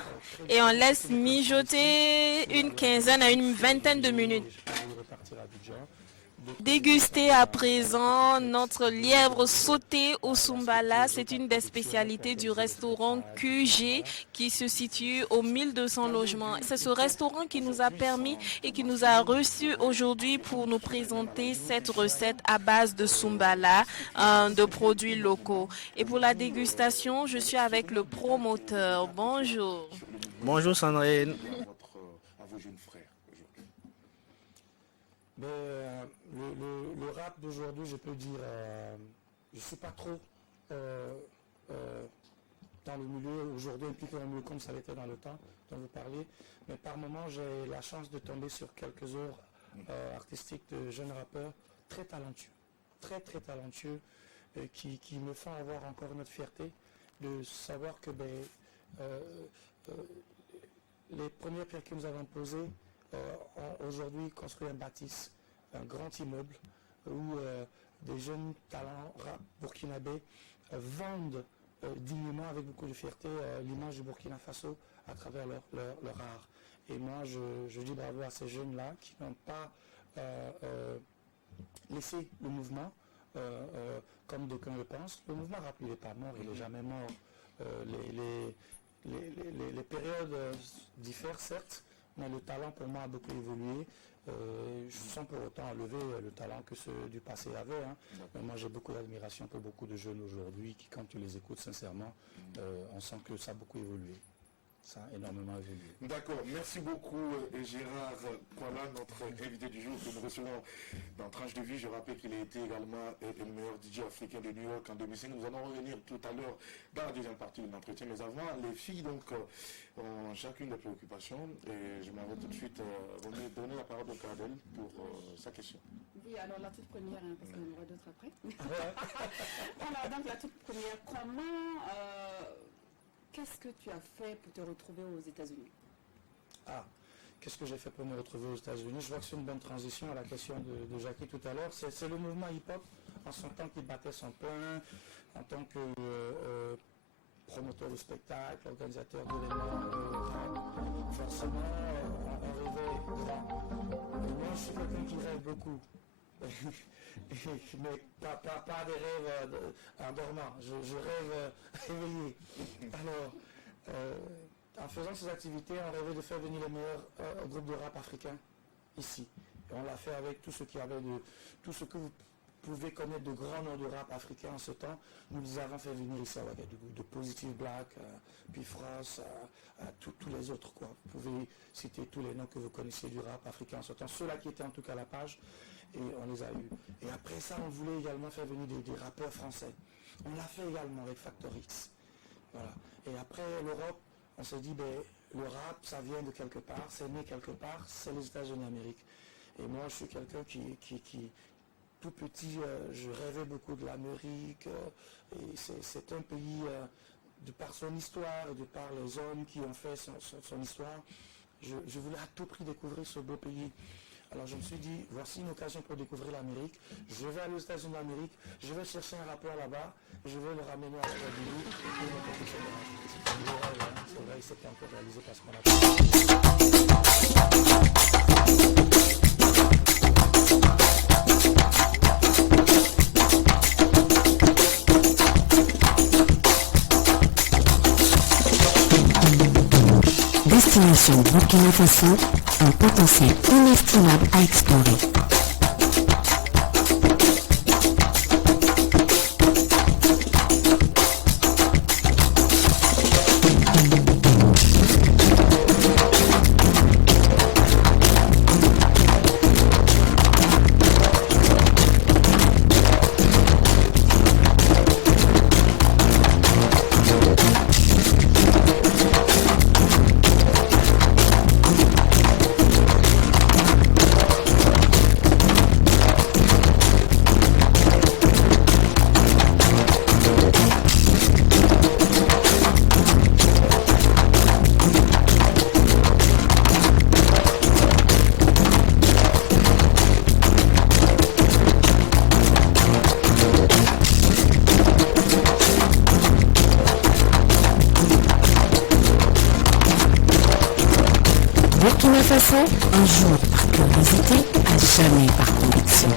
et on laisse mijoter une quinzaine à une vingtaine de minutes. Dégustez à présent notre lièvre sauté au sumbala. C'est une des spécialités du restaurant QG qui se situe au 1200 logements. C'est ce restaurant qui nous a permis et qui nous a reçus aujourd'hui pour nous présenter cette recette à base de sumbala, de produits locaux. Et pour la dégustation, je suis avec le promoteur. Bonjour. Bonjour Sandrine. Le rap d'aujourd'hui, je peux dire, je ne suis pas trop dans le milieu aujourd'hui, impliqué dans le milieu comme ça l'était dans le temps dont vous parlez, mais par moment j'ai la chance de tomber sur quelques œuvres artistiques de jeunes rappeurs très talentueux, très talentueux, qui me font avoir encore notre fierté de savoir que les premières pierres que nous avons posées ont aujourd'hui construit un bâtisse, un grand immeuble où des jeunes talents rap burkinabés vendent dignement, avec beaucoup de fierté, l'image du Burkina Faso à travers leur art. Et moi, je dis bravo à ces jeunes-là qui n'ont pas laissé le mouvement, comme d'aucuns le pensent. Le mouvement rap, il n'est pas mort, il n'est jamais mort. Les périodes diffèrent, certes, mais le talent pour moi a beaucoup évolué. Sans pour autant enlever le talent que ceux du passé avaient. Mais moi j'ai beaucoup d'admiration pour beaucoup de jeunes aujourd'hui qui, quand tu les écoutes sincèrement, on sent que ça a beaucoup évolué. Ça a énormément évolué. D'accord, merci beaucoup Gérard. Voilà notre invité du jour que nous recevons dans Tranche de Vie. Je rappelle qu'il a été également le meilleur DJ africain de New York en 2005. Nous allons revenir tout à l'heure dans la deuxième partie de l'entretien. Mais avant, les filles donc ont chacune des préoccupations. Et je m'en vais tout de suite donner la parole à Adèle pour sa question. Oui, alors la toute première, parce qu'on aura d'autres après. Alors donc la toute première, qu'est-ce que tu as fait pour te retrouver aux États-Unis? Qu'est-ce que j'ai fait pour me retrouver aux États-Unis? Je vois que c'est une bonne transition à la question de Jackie tout à l'heure. C'est le mouvement hip-hop, en son temps qu'il battait son plein, en tant que promoteur de spectacle, organisateur d'événements, forcément, on rêvait grand. Et moi, je suis quelqu'un qui rêve beaucoup. Mais pas des rêves en dormant, je rêve éveillé. Alors, en faisant ces activités, on rêvait de faire venir les meilleurs groupes de rap africains ici. Et on l'a fait avec tout ce qu'il y avait tout ce que vous pouvaient connaître de grands noms de rap africain en ce temps, nous les avons fait venir ici à Ouagadougou, de Positive Black, puis Frost, à tous les autres, quoi. Vous pouvez citer tous les noms que vous connaissiez du rap africain en ce temps, ceux-là qui étaient en tout cas à la page, et on les a eus. Et après ça, on voulait également faire venir des rappeurs français. On l'a fait également avec Factor X. Voilà. Et après l'Europe, on s'est dit, le rap, ça vient de quelque part, c'est né quelque part, c'est les États-Unis d'Amérique. Et moi, je suis quelqu'un qui tout petit, je rêvais beaucoup de l'Amérique. Et c'est un pays, de par son histoire et de par les hommes qui ont fait son histoire, je voulais à tout prix découvrir ce beau pays. Alors je me suis dit, voici une occasion pour découvrir l'Amérique. Je vais aller aux États-Unis d'Amérique, je vais chercher un rappeur là-bas, je vais le ramener à Ouagadougou. C'est vrai, il s'était encore réalisé parce qu'on a Destination Burkina Faso, un potentiel inestimable à explorer. Burkina Faso, un jour par curiosité, à jamais par conviction.